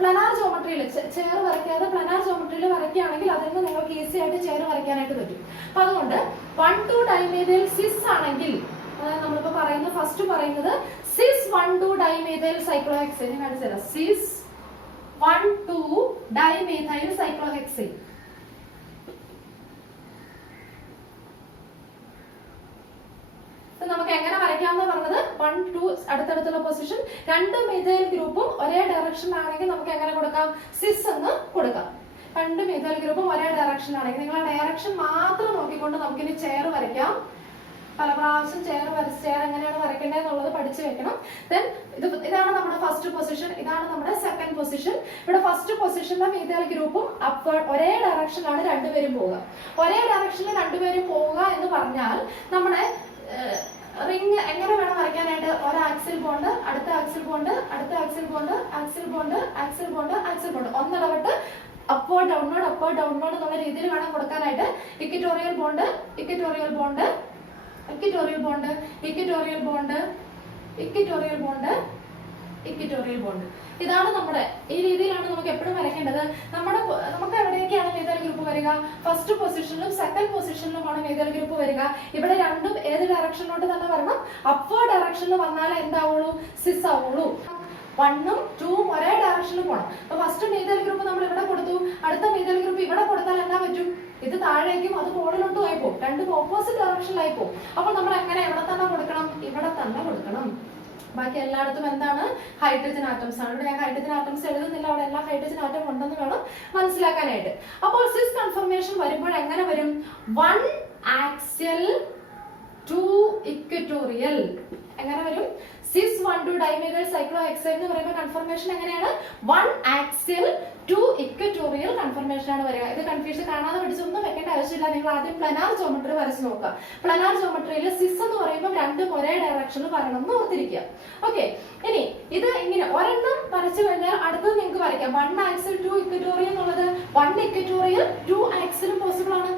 പ്ലാനാർ ജോമെട്രിയിൽ ചെയർ വരയ്ക്കാതെ പ്ലാനാർ ജോമെട്രിയിൽ വരയ്ക്കുകയാണെങ്കിൽ അതിൽ നിന്ന് നിങ്ങൾക്ക് ഈസി ആയിട്ട് ചെയർ വരയ്ക്കാനായിട്ട് പറ്റും. അപ്പൊ അതുകൊണ്ട് 1,2 ഡൈമീഥൈൽ സിസ് ആണെങ്കിൽ നമ്മളിപ്പോ പറയുന്നത് ഫസ്റ്റ് പറയുന്നത് സിസ് 1,2 ഡൈമീഥൈൽ സൈക്ലോഹെക്സേൻ കാണിച്ചു തരാം. സിസ് 1,2 ഡൈമീഥൈൽ സൈക്ലോഹെക്സേൻ. നമുക്ക് എങ്ങനെ വരയ്ക്കാമെന്ന് പറഞ്ഞത് 1,2 അടുത്തടുത്തുള്ള പൊസിഷൻ രണ്ട് മീഥൈൽ ഗ്രൂപ്പും ഒരേ ഡയറക്ഷനിലാണെങ്കിൽ നമുക്ക് എങ്ങനെ കൊടുക്കാം? സിസ് എന്ന് കൊടുക്കാം. രണ്ട് മീഥൈൽ ഗ്രൂപ്പും ഒരേ ഡയറക്ഷനിലാണെങ്കിൽ നിങ്ങൾ ആ ഡയറക്ഷൻ മാത്രം നോക്കിക്കൊണ്ട് നമുക്കിനി ചെയർ വരയ്ക്കാം. പല പ്രാവശ്യം ചെയർ എങ്ങനെയാണ് വരയ്ക്കേണ്ടത് എന്നുള്ളത് പഠിച്ചു വെക്കണം. ദെൻ ഇതാണ് നമ്മുടെ ഫസ്റ്റ് പൊസിഷൻ, ഇതാണ് നമ്മുടെ സെക്കൻഡ് പൊസിഷൻ. ഇവിടെ ഫസ്റ്റ് പൊസിഷനിലെ മീഥൈൽ ഗ്രൂപ്പും അപ്വേർഡ് ഒരേ ഡയറക്ഷനിലാണ് രണ്ടുപേരും പോവുക. ഒരേ ഡയറക്ഷനിൽ രണ്ടുപേരും പോവുക എന്ന് പറഞ്ഞാൽ നമ്മുടെ റിംഗ് എങ്ങനെ വേണം വരയ്ക്കാനായിട്ട്? ഒരു ആക്സിൽ ബോണ്ട്, അടുത്ത ആക്സിൽ ബോണ്ട്, അടുത്ത axial bond, axial bond, axial bond, axial bond, ഒന്നിടവിട്ട് അപ്വേർഡ് ഡൗൺവേർഡ് എന്നുള്ള രീതിയിൽ വേണം കൊടുക്കാനായിട്ട്. Equatorial bond, equatorial bond, equatorial bond, equatorial bond, equatorial bond, equatorial bond. ഇതാണ് നമ്മുടെ, ഈ രീതിയിലാണ് നമുക്ക് എപ്പോഴും വരയ്ക്കേണ്ടത്. നമുക്ക് എവിടെയൊക്കെയാണ് മീഥൈൽ ഗ്രൂപ്പ് വരിക? ഫസ്റ്റ് പൊസിഷനിലും സെക്കൻഡ് പൊസിഷനിലുമാണ് മീഥൈൽ ഗ്രൂപ്പ് വരിക. ഇവിടെ രണ്ടും ഏത് ഡയറക്ഷനിലോട്ട് തന്നെ വരണം? അപ്വേർഡ് ഡയറക്ഷനിൽ വന്നാലേ എന്താവുള്ളൂ? സിസ് ആവുള്ളൂ. 1ഉം 2ഉം ഒരേ ഡയറക്ഷനിൽ പോകണം. അപ്പൊ ഫസ്റ്റ് മീഥൈൽ ഗ്രൂപ്പ് നമ്മൾ ഇവിടെ കൊടുത്തു, അടുത്ത മീഥൈൽ ഗ്രൂപ്പ് ഇവിടെ കൊടുത്താൽ എന്താ പറ്റും? ഇത് താഴേക്കും അത് മുകളിലോട്ടും ആയി പോകും, രണ്ടും ഓപ്പോസിറ്റ് ഡയറക്ഷനിലായി പോകും. അപ്പോൾ നമ്മൾ എങ്ങനെ എവിടെ തന്നെ കൊടുക്കണം? ഇവിടെ തന്നെ കൊടുക്കണം. ബാക്കി എല്ലായിടത്തും എന്താണ്? ഹൈഡ്രജൻ ആറ്റംസ് ആണ്. ഇവിടെ ഞാൻ ഹൈഡ്രജൻ ആറ്റംസ് എഴുതുന്നില്ല, അവിടെ എല്ലാ ഹൈഡ്രജൻ ആറ്റം ഉണ്ടെന്ന് വേണം മനസ്സിലാക്കാനായിട്ട്. അപ്പോൾ സിസ് കൺഫർമേഷൻ വരുമ്പോൾ എങ്ങനെ വരും? 1 ആക്സിയൽ 2 ഇക്വറ്റോറിയൽ. എങ്ങനെ വരും? സിസ് 1,2 ഡൈമെഥൈൽ സൈക്ലോഹെക്സൈഡ് എന്ന് പറയുമ്പോൾ കൺഫർമേഷൻ എങ്ങനെയാണ്? 1 ആക്സിയൽ 2 ഇക്വറ്റോറിയൽ കൺഫർമേഷൻ ആണ് വരിക. ഇത് കൺഫ്യൂഷൻ കാണാതെ പഠിച്ചൊന്നും വെക്കേണ്ട ആവശ്യമില്ല. നിങ്ങൾ ആദ്യം പ്ലനാർ ജോമെട്രി വരച്ച് നോക്കുക. പ്ലനാർ ജോമെട്രിയിൽ സിസ് എന്ന് പറയുമ്പോൾ രണ്ടും ഒരേ ഡയറക്ഷനിൽ വരണം എന്ന് ഓർത്തിരിക്കുക. ഓക്കെ, ഇനി ഇത് ഇങ്ങനെ ഒരെണ്ണം വരച്ചു കഴിഞ്ഞാൽ അടുത്തത് നിങ്ങൾക്ക് വരയ്ക്കാം. 1 ആക്സിൽ 2 ഇക്വറ്റോറിയൽ എന്നുള്ളത് 1 ഇക്വറ്റോറിയൽ 2 ആക്സിലും പോസിബിൾ ആണ്.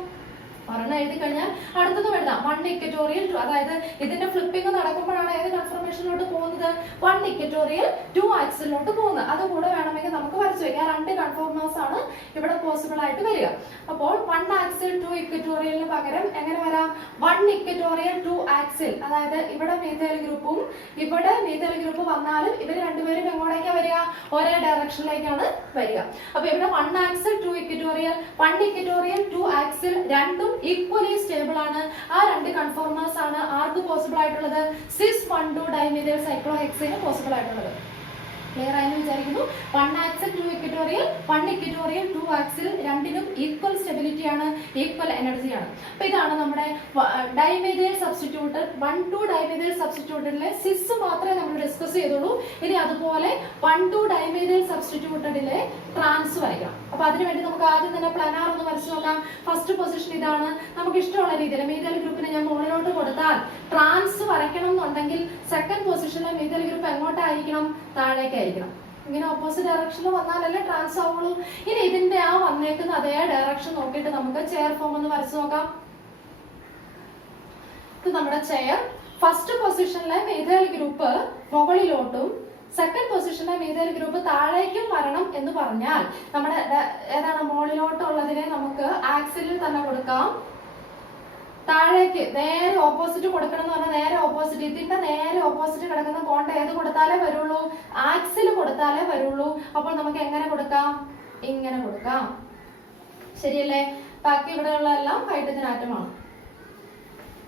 ഒരെണ്ണം എഴുതി കഴിഞ്ഞാൽ അടുത്തതും എഴുതാം. 1 ഇക്വറ്റോറിയൽ 2, അതായത് ഇതിന്റെ ഫ്ലിപ്പിംഗ് നടക്കുമ്പോഴാണ് ഏത് കൺഫർമേഷനിലോട്ട് പോകുന്നത്? 1 ഇക്വറ്റോറിയൽ 2 ആക്സിലോട്ട് പോകുന്നത്. അതുകൂടെ വേണമെങ്കിൽ നമുക്ക് വരച്ചു വെക്കാം. രണ്ട് കൺഫോർമേഴ്സ് ആണ് ഇവിടെ പോസിബിൾ ആയിട്ട് വരിക. അപ്പോൾ 1 ആക്സിൽ 2 ഇക്വറ്റോറിയലിന് പകരം എങ്ങനെ വരാം? 1 ഇക്വറ്റോറിയൽ 2 ആക്സിൽ, അതായത് ഇവിടെ മീഥൈൽ ഗ്രൂപ്പും ഇവിടെ മീഥൈൽ ഗ്രൂപ്പ് വന്നാലും ഇവർ രണ്ടുപേരും എങ്ങോട്ടേക്കാണ് വരിക? ഒരേ ഡയറക്ഷനിലേക്കാണ് വരിക. അപ്പൊ ഇവിടെ 1 ആക്സിൽ 2 ഇക്വറ്റോറിയൽ, 1 ഇക്വറ്റോറിയൽ 2 ആക്സിൽ രണ്ടും ഈക്വലി സ്റ്റേബിൾ ആണ്. ആ രണ്ട് കൺഫോർമേഴ്സ് ആണ് ആർക്ക് പോസിബിൾ ആയിട്ടുള്ളത്? സിസ് 1,2 ഡൈമെഥൈൽ സൈക്ലോഹെക്സൈന് പോസിബിൾ ആയിട്ടുള്ളത്. ക്ലിയർ ആയെന്ന് വിചാരിക്കുന്നു. 1 ആക്സിൽ 2 ഇക്വറ്റോറിയൽ, 1 ഇക്വറ്റോറിയൽ 2 ആക്സിൽ രണ്ടിനും ഈക്വൽ സ്റ്റെബിലിറ്റി ആണ്, ഈക്വൽ എനർജി ആണ്. അപ്പൊ ഇതാണ് നമ്മുടെ ഡൈമെഥൈൽ സബ്സ്റ്റിറ്റ്യൂട്ട്. 1,2 ഡൈമെഥൈൽ സബ്സ്റ്റിറ്റ്യൂട്ടിലെ സിസ് മാത്രമേ നമ്മൾ ഡിസ്കസ് ചെയ്തുള്ളൂ. ഇനി അതുപോലെ 1,2 ഡൈമെഥൈൽ സബ്സ്റ്റിറ്റ്യൂട്ടിലെ ട്രാൻസ് വരയ്ക്കണം. അപ്പൊ അതിനുവേണ്ടി നമുക്ക് ആദ്യം തന്നെ പ്ലനാർ ഒന്ന് വരച്ചു നോക്കാം. ഫസ്റ്റ് പൊസിഷൻ ഇതാണ്. നമുക്ക് ഇഷ്ടമുള്ള രീതിയിൽ മീഥൈൽ ഗ്രൂപ്പിനെ ഞാൻ മുകളിലോട്ട് കൊടുത്താൽ ട്രാൻസ് വരയ്ക്കണം എന്നുണ്ടെങ്കിൽ സെക്കൻഡ് പൊസിഷനിലെ മീഥൈൽ ഗ്രൂപ്പ് എങ്ങോട്ടായിരിക്കണം? താഴേക്കായിരിക്കണം. ഇങ്ങനെ ഓപ്പോസിറ്റ് ഡയറക്ഷനിൽ വന്നാലല്ലേ ട്രാൻസ് ആവുള്ളൂ. ഇനി ഇതിന്റെ ആ വന്നേക്കുന്ന അതേ ഡയറക്ഷൻ നോക്കിയിട്ട് നമുക്ക് ചെയർ ഫോം ഒന്ന് വരച്ചു നോക്കാം. ഇത് നമ്മുടെ ചെയർ. ഫസ്റ്റ് പൊസിഷനിലെ മീഥൈൽ ഗ്രൂപ്പ് മുകളിലോട്ടും സെക്കൻഡ് പൊസിഷനിലെ മീഥൈൽ ഗ്രൂപ്പ് താഴേക്കും വരണം എന്ന് പറഞ്ഞാൽ നമ്മുടെ ഏതാണ് മുകളിലോട്ടുള്ളതിനെ നമുക്ക് ആക്സിലിൽ തന്നെ കൊടുക്കാം. താഴേക്ക് നേരെ ഓപ്പോസിറ്റ് കൊടുക്കണം എന്ന് പറഞ്ഞാൽ നേരെ ഓപ്പോസിറ്റ്, ഇതിന്റെ നേരെ ഓപ്പോസിറ്റ് കിടക്കുന്ന ബോണ്ട് ഏത് കൊടുത്താലേ വരുള്ളൂ? ആക്സിൽ കൊടുത്താലേ വരുള്ളൂ. അപ്പോൾ നമുക്ക് എങ്ങനെ കൊടുക്കാം? ഇങ്ങനെ കൊടുക്കാം. ശരിയല്ലേ? ബാക്കി ഇവിടെയുള്ള എല്ലാം ഹൈഡ്രജൻ ആറ്റമാണ്.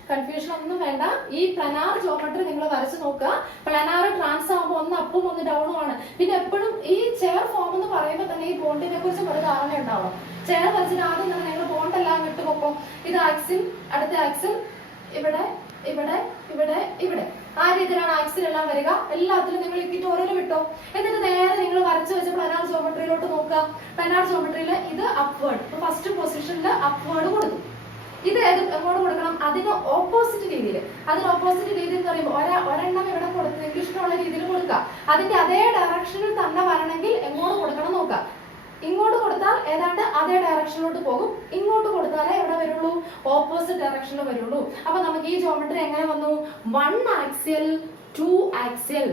കൺഫ്യൂഷൻ ഒന്നും വേണ്ട. ഈ പ്ലനാർ ജോമെട്രി നിങ്ങൾ വരച്ചു നോക്കുക. പ്ലനാർ ട്രാൻസ് ആകുമ്പോൾ ഒന്ന് അപ്പും ഒന്ന് ഡൗണും ആണ്. പിന്നെ എപ്പോഴും ഈ ചെയർ ഫോം എന്ന് പറയുമ്പോൾ തന്നെ ഈ ബോണ്ടിനെ കുറിച്ച് ഒരു ധാരണ ഉണ്ടാവണം. ചെയർ വരച്ചിട്ട് ആദ്യം തന്നെ നിങ്ങൾ ബോണ്ട് എല്ലാം വിട്ടുപോക്കും. ഇത് ആക്സിൽ, അടുത്ത ആക്സിൽ, ഇവിടെ ഇവിടെ ഇവിടെ ഇവിടെ, ആ രീതിയിലാണ് ആക്സിൽ എല്ലാം വരിക. എല്ലാത്തിലും നിങ്ങൾ ഇക്വിറ്റോറിയൽ വിട്ടോ. എന്നിട്ട് നേരെ നിങ്ങൾ വരച്ചു വെച്ച പ്ലനാർ ജോമെട്രിയിലോട്ട് നോക്കുക. പ്ലനാർ ജോമെട്രിയിൽ ഇത് അപ്വേർഡ്, ഫസ്റ്റ് പൊസിഷനിൽ അപ്വേർഡ് കൊടുത്തു. ഇത് എങ്ങോട്ട് കൊടുക്കണം? അതിന് ഓപ്പോസിറ്റ് രീതിയിൽ. അതിന് ഓപ്പോസിറ്റ് രീതി എന്ന് പറയുമ്പോൾ ഒരെണ്ണം ഇവിടെ കൊടുത്ത് നിങ്ങൾക്ക് ഇഷ്ടമുള്ള രീതിയിൽ കൊടുക്കുക. അതിന്റെ അതേ ഡയറക്ഷനിൽ തന്നെ വരണമെങ്കിൽ എങ്ങോട്ട് കൊടുക്കണം നോക്കുക. ഇങ്ങോട്ട് കൊടുത്താൽ ഏതാണ്ട് അതേ ഡയറക്ഷനിലോട്ട് പോകും. ഇങ്ങോട്ട് കൊടുത്താലേ എവിടെ വരുള്ളൂ? ഓപ്പോസിറ്റ് ഡയറക്ഷനിൽ വരുള്ളൂ. അപ്പൊ നമുക്ക് ഈ ജോമെട്രി എങ്ങനെ വന്നു? 1 ആക്സിയൽ 2 ആക്സിയൽ.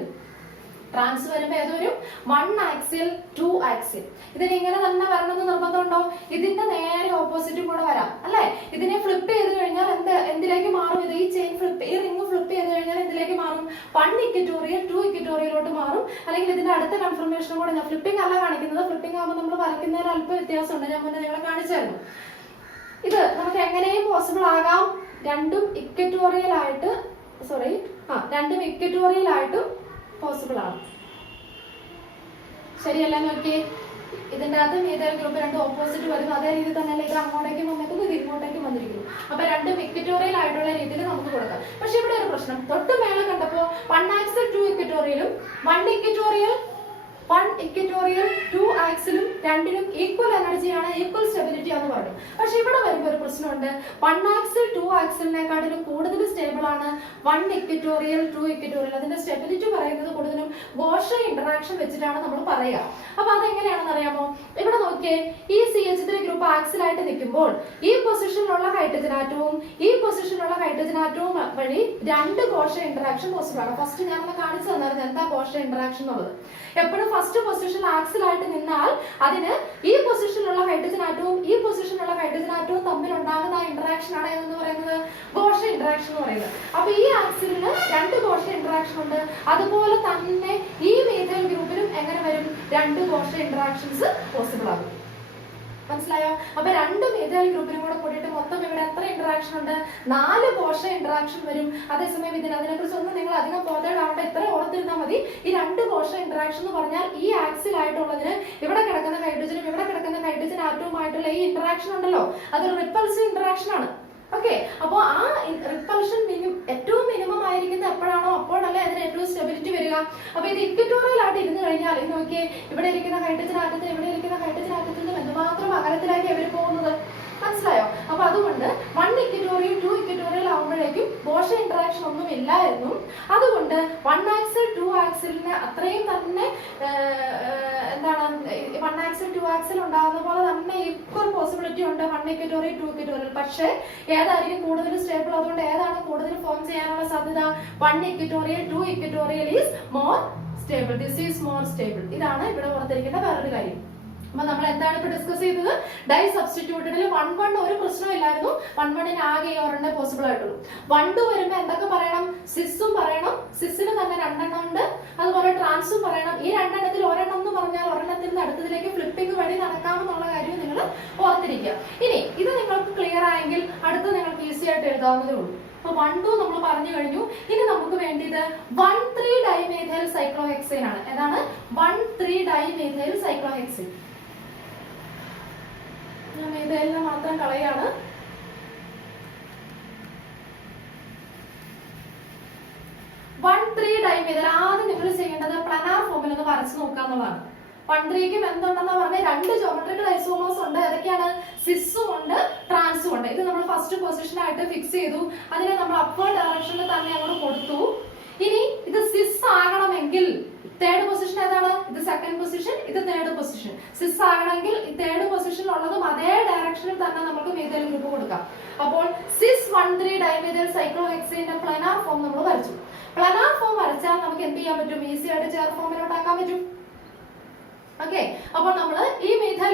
ട്രാൻസ് വരുമ്പോ ഏത് വരും? 1 ആക്സിൽ 2 ആക്സിൽ. ഇതിന് ഇങ്ങനെ തന്നെ വരണമെന്ന് നിർബന്ധമുണ്ടോ? ഇതിന്റെ നേരെ ഓപ്പോസിറ്റും കൂടെ വരാം അല്ലെ? ഇതിനെ ഫ്ലിപ്പ് ചെയ്ത് കഴിഞ്ഞാൽ എന്തിലേക്ക് മാറും? ഇത് ഈ ചെയിൻ ഫ്ലിപ്പ്, ഈ റിംഗ് ഫ്ലിപ്പ് ചെയ്ത് കഴിഞ്ഞാൽ എന്തിലേക്ക് മാറും? 1 ഇക്വറ്റോറിയൽ 2 ഇക്വറ്റോറിയലോട്ട് മാറും. അല്ലെങ്കിൽ ഇതിന്റെ അടുത്ത കൺഫർമേഷനും കൂടെ, ഞാൻ ഫ്ലിപ്പിംഗ് അല്ല കാണിക്കുന്നത്, ഫ്ലിപ്പിംഗ് ആകുമ്പോൾ നമ്മൾ വരയ്ക്കുന്നതിന് അല്പം വ്യത്യാസമുണ്ട്. ഞാൻ മുന്നേ നിങ്ങളെ കാണിച്ചായിരുന്നു. ഇത് നമുക്ക് എങ്ങനെയും പോസിബിൾ ആകാം. രണ്ടും ഇക്വറ്റോറിയൽ ആയിട്ടും പോസിബിൾ ആണ്. ശരിയല്ലേ? നോക്കി, ഇതിന്റെ അകത്ത് മീഥൈൽ ഗ്രൂപ്പ് രണ്ട് ഓപ്പോസിറ്റ് വരും. അതേ രീതി തന്നെയല്ലേ ഇത് അങ്ങോട്ടേക്കും വന്നിരിക്കുന്നു, ഇത് ഇങ്ങോട്ടേക്കും വന്നിരിക്കുന്നു. അപ്പൊ രണ്ടും ഇക്വറ്റോറിയൽ ആയിട്ടുള്ള രീതിയിൽ നമുക്ക് കൊടുക്കാം. പക്ഷെ ഇവിടെ ഒരു പ്രശ്നം, തൊട്ട് മേലെ കണ്ടപ്പോ 1 ആക്സിൽ 2 ഇക്വറ്റോറിയലും 1 ഇക്വറ്റോറിയൽ വൺ ഇക്വറ്റോറിയൽ ടു ആക്സിലും രണ്ടിനും ഈക്വൽ എനർജിയാണ്, ഈക്വൽ സ്റ്റെബിലിറ്റി ആണെന്ന് പറഞ്ഞു. പക്ഷെ ഇവിടെ വരുമ്പോൾ ഒരു പ്രശ്നമുണ്ട്. വൺ ആക്സിൽ ടു ആക്സിലിനെക്കാട്ടിലും കൂടുതൽ സ്റ്റേബിൾ ആണ് വൺ ഇക്വറ്റോറിയൽ ടു ഇക്വറ്റോറിയൽ. അതിന്റെ സ്റ്റെബിലിറ്റി പറയുന്നത് കൂടുതലും ഗോഷ ഇന്ററാക്ഷൻ വെച്ചിട്ടാണ് നമ്മൾ പറയുക. അപ്പൊ അതെങ്ങനെയാണെന്ന് അറിയാമോ? ഇവിടെ നോക്കിയേ, ഈ CH3 ഗ്രൂപ്പ് ആക്സിലായിട്ട് നിൽക്കുമ്പോൾ ഈ പൊസിഷനിലുള്ള ഹൈഡ്രജൻ ആറ്റവും ഈ പൊസിഷനിലുള്ള ഹൈഡ്രജൻ ആറ്റവും വഴി രണ്ട് ഗോഷ ഇന്ററാക്ഷൻ പോസിബിൾ ആണ്. ഫസ്റ്റ് ഞാൻ കാണിച്ചു തന്നായിരുന്നു എന്താ ഗോഷ ഇന്ററാക്ഷൻ എന്നുള്ളത്. എപ്പോഴും ഫസ്റ്റ് പൊസിഷൻ ആക്സിലായിട്ട് നിന്നാൽ അതിന് ഈ പൊസിഷനിലുള്ള ഹൈഡ്രജൻ ആറ്റവും ഈ പൊസിഷനിലുള്ള ഹൈഡ്രജൻ ആറ്റവും തമ്മിൽ ഉണ്ടാകുന്ന ആ ഇന്ററാക്ഷൻ ആണ് എന്ന് പറയുന്നത് ഗോഷ ഇന്ററാക്ഷൻ എന്ന് പറയുന്നത്. അപ്പൊ ഈ ആക്സിലിന് രണ്ട് ഗോഷ ഇന്ററാക്ഷൻ ഉണ്ട്. അതുപോലെ തന്നെ ഈ മീഥൈൽ ഗ്രൂപ്പിലും എങ്ങനെ വരും? രണ്ട് ഗോഷ ഇന്ററാക്ഷൻസ് പോസിബിൾ ആകും. മനസ്സിലായോ? അപ്പൊ രണ്ട് മീഥൈൽ ഗ്രൂപ്പിനും കൂടെ കൂടിയിട്ട് മൊത്തം ഇവിടെ എത്ര ഇന്ററാക്ഷൻ ഉണ്ട്? 4 കോശ ഇന്ററാക്ഷൻ വരും. അതേസമയം അതിനെക്കുറിച്ച് ഒന്നും നിങ്ങൾ അധികം ബോധേഡാവേണ്ട, ഇത്ര ഓർത്തിരുന്നാൽ മതി. ഈ രണ്ട് കോശ ഇന്ററാക്ഷൻ എന്ന് പറഞ്ഞാൽ ഈ ആക്സിലായിട്ടുള്ളതിന് ഇവിടെ കിടക്കുന്ന ഹൈഡ്രജനും ഇവിടെ കിടക്കുന്ന ഹൈഡ്രജൻ ആറ്റവുമായിട്ടുള്ള ഈ ഇന്ററാക്ഷൻ ഉണ്ടല്ലോ, അതൊരു റിപ്പൾസീവ് ഇന്ററാക്ഷൻ ആണ്. ഓക്കെ, അപ്പൊ ആ റിപ്പൾഷൻ ഏറ്റവും മിനിമം ആയിരിക്കുന്നത് എപ്പോഴാണോ അപ്പോഴല്ലേ അതിന് ഏറ്റവും സ്റ്റെബിലിറ്റി വരിക. അപ്പൊ ഇത് ഇക്വറ്റോറിയൽ ആയിട്ട് ഇരുന്ന് കഴിഞ്ഞാൽ ഇത് നോക്കിയേ, ഇവിടെ ഇരിക്കുന്ന ഹൈഡ്രജൻ ആറ്റത്തിന് ഇവിടെ ഇരിക്കുന്ന ഹൈഡ്രജൻ ആറ്റത്തിന് എന്തുമാത്രം അകലത്തിലാക്കി അവർ പോകുന്നത്. മനസ്സിലായോ? അപ്പൊ അതുകൊണ്ട് വൺ ഇക്വറ്റോറിയൽ ടു ഇക്വറ്റോറിയൽ ആവുമ്പോഴേക്കും ഗോഷ ഇന്ററാക്ഷൻ ഒന്നും ഇല്ലായിരുന്നു. അതുകൊണ്ട് വൺ ആക്സിൽ ടു ആക്സിലിന് അത്രയും തന്നെ എന്താണ്, വൺ ആക്സിൽ ടു ആക്സിൽ ഉണ്ടാകുന്ന പോലെ തന്നെ ഈക്വൽ പോസിബിലിറ്റി ഉണ്ട് വൺ ഇക്വറ്റോറിയൽ ടു ഇക്വറ്റോറിയൽ. പക്ഷേ ഏതായിരിക്കും കൂടുതൽ സ്റ്റേബിൾ? അതുകൊണ്ട് ഏതാണ് കൂടുതൽ ഫോം ചെയ്യാനുള്ള സാധ്യത? One equatorial two equatorial is more stable. This is more stable. ഇതാണ് ഇവിടെ ഓർത്തിരിക്കുന്ന വേറൊരു കാര്യം. അപ്പൊ നമ്മൾ എന്താണ് ഇപ്പൊ ഡിസ്കസ് ചെയ്തത്? ഡൈ സബ്സ്റ്റിറ്റ്യൂട്ടഡിൽ 1-1 ഒരു പ്രശ്നമില്ലായിരുന്നു. 1-1 ആകെ ഒരെണ്ണേ പോസിബിൾ ആയിട്ടുള്ളൂ. 1-2 വരുമ്പോ എന്തൊക്കെ പറയണം? സിസും പറയണം, സിസിന് തന്നെ 2 എണ്ണം ഉണ്ട്. അതുപോലെ ട്രാൻസും പറയണം. ഈ 2 എണ്ണത്തിൽ ഒരെണ്ണം എന്ന് പറഞ്ഞാൽ ഒരെണ്ണത്തിൽ നിന്ന് അടുത്തതിലേക്ക് ഫ്ലിപ്പിംഗ് വഴി നടക്കാമെന്നുള്ള കാര്യം നിങ്ങൾ ഓർത്തിരിക്കുക. ഇനി ഇത് നിങ്ങൾക്ക് ക്ലിയർ ആയെങ്കിൽ അടുത്ത് നിങ്ങൾക്ക് ഈസി ആയിട്ട് എഴുതാവുന്നതേ ഉള്ളൂ. അപ്പൊ 1-2 നമ്മൾ പറഞ്ഞു കഴിഞ്ഞു. ഇനി നമുക്ക് വേണ്ടിയത് 1,3 ഡൈമീഥൈൽ സൈക്ലോഹെക്സൈൻ ആണ്. ഏതാണ്? 1,3 ഡൈമീഥൈൽ സൈക്ലോഹെക്സൈൻ. ഞാൻ മീഥൈലിനെ മാത്രം കളയാണ്. ഡൈമീഥൈൽ ആദ്യം നിങ്ങൾ ചെയ്യേണ്ടത് പ്ലാനാർ ഫോമിൽ ഒന്ന് വരച്ചു നോക്കുക എന്നുള്ളതാണ്. 1,3ക്കും എന്തുണ്ടെന്ന് പറഞ്ഞാൽ 2 ജോമെട്രിക്കൽ ഐസോമേഴ്സ് ഉണ്ട്. ഏതൊക്കെയാണ്? സിസും ഉണ്ട്, ട്രാൻസും ഉണ്ട്. ഇത് നമ്മൾ ഫസ്റ്റ് പൊസിഷൻ ആയിട്ട് ഫിക്സ് ചെയ്തു. അതിനെ നമ്മൾ അപ്വേർഡ് ഡയറക്ഷനിൽ തന്നെ അങ്ങോട്ട് കൊടുത്തു. ഇനി ഇത് സിസ് ആകണമെങ്കിൽ തേർഡ് പൊസിഷൻ ഏതാണ്? ഇത് സെക്കൻഡ് പൊസിഷൻ, ഇത് തേർഡ് പൊസിഷൻ. സിസ് ആകണമെങ്കിൽ തേർഡ് പൊസിഷനിൽ ഉള്ളതും അതേ ഡയറക്ഷനിൽ തന്നെ നമുക്ക് മീഥൈൽ ഗ്രൂപ്പ് കൊടുക്കാം. അപ്പോൾ സിസ് 1,3 ഡൈമീഥൈൽ സൈക്ലോഹെക്സൈന്റെ പ്ലാനാർ ഫോം നമ്മൾ വരച്ചു. പ്ലാനാർ ഫോം വരച്ചാൽ നമുക്ക് എന്ത് ചെയ്യാൻ പറ്റും? ഈസി ആയിട്ട് ചെയർ ഫോമിലോട്ടാക്കാൻ പറ്റും. ഓക്കെ, അപ്പോൾ നമ്മള് ഈ മീഥൈൽ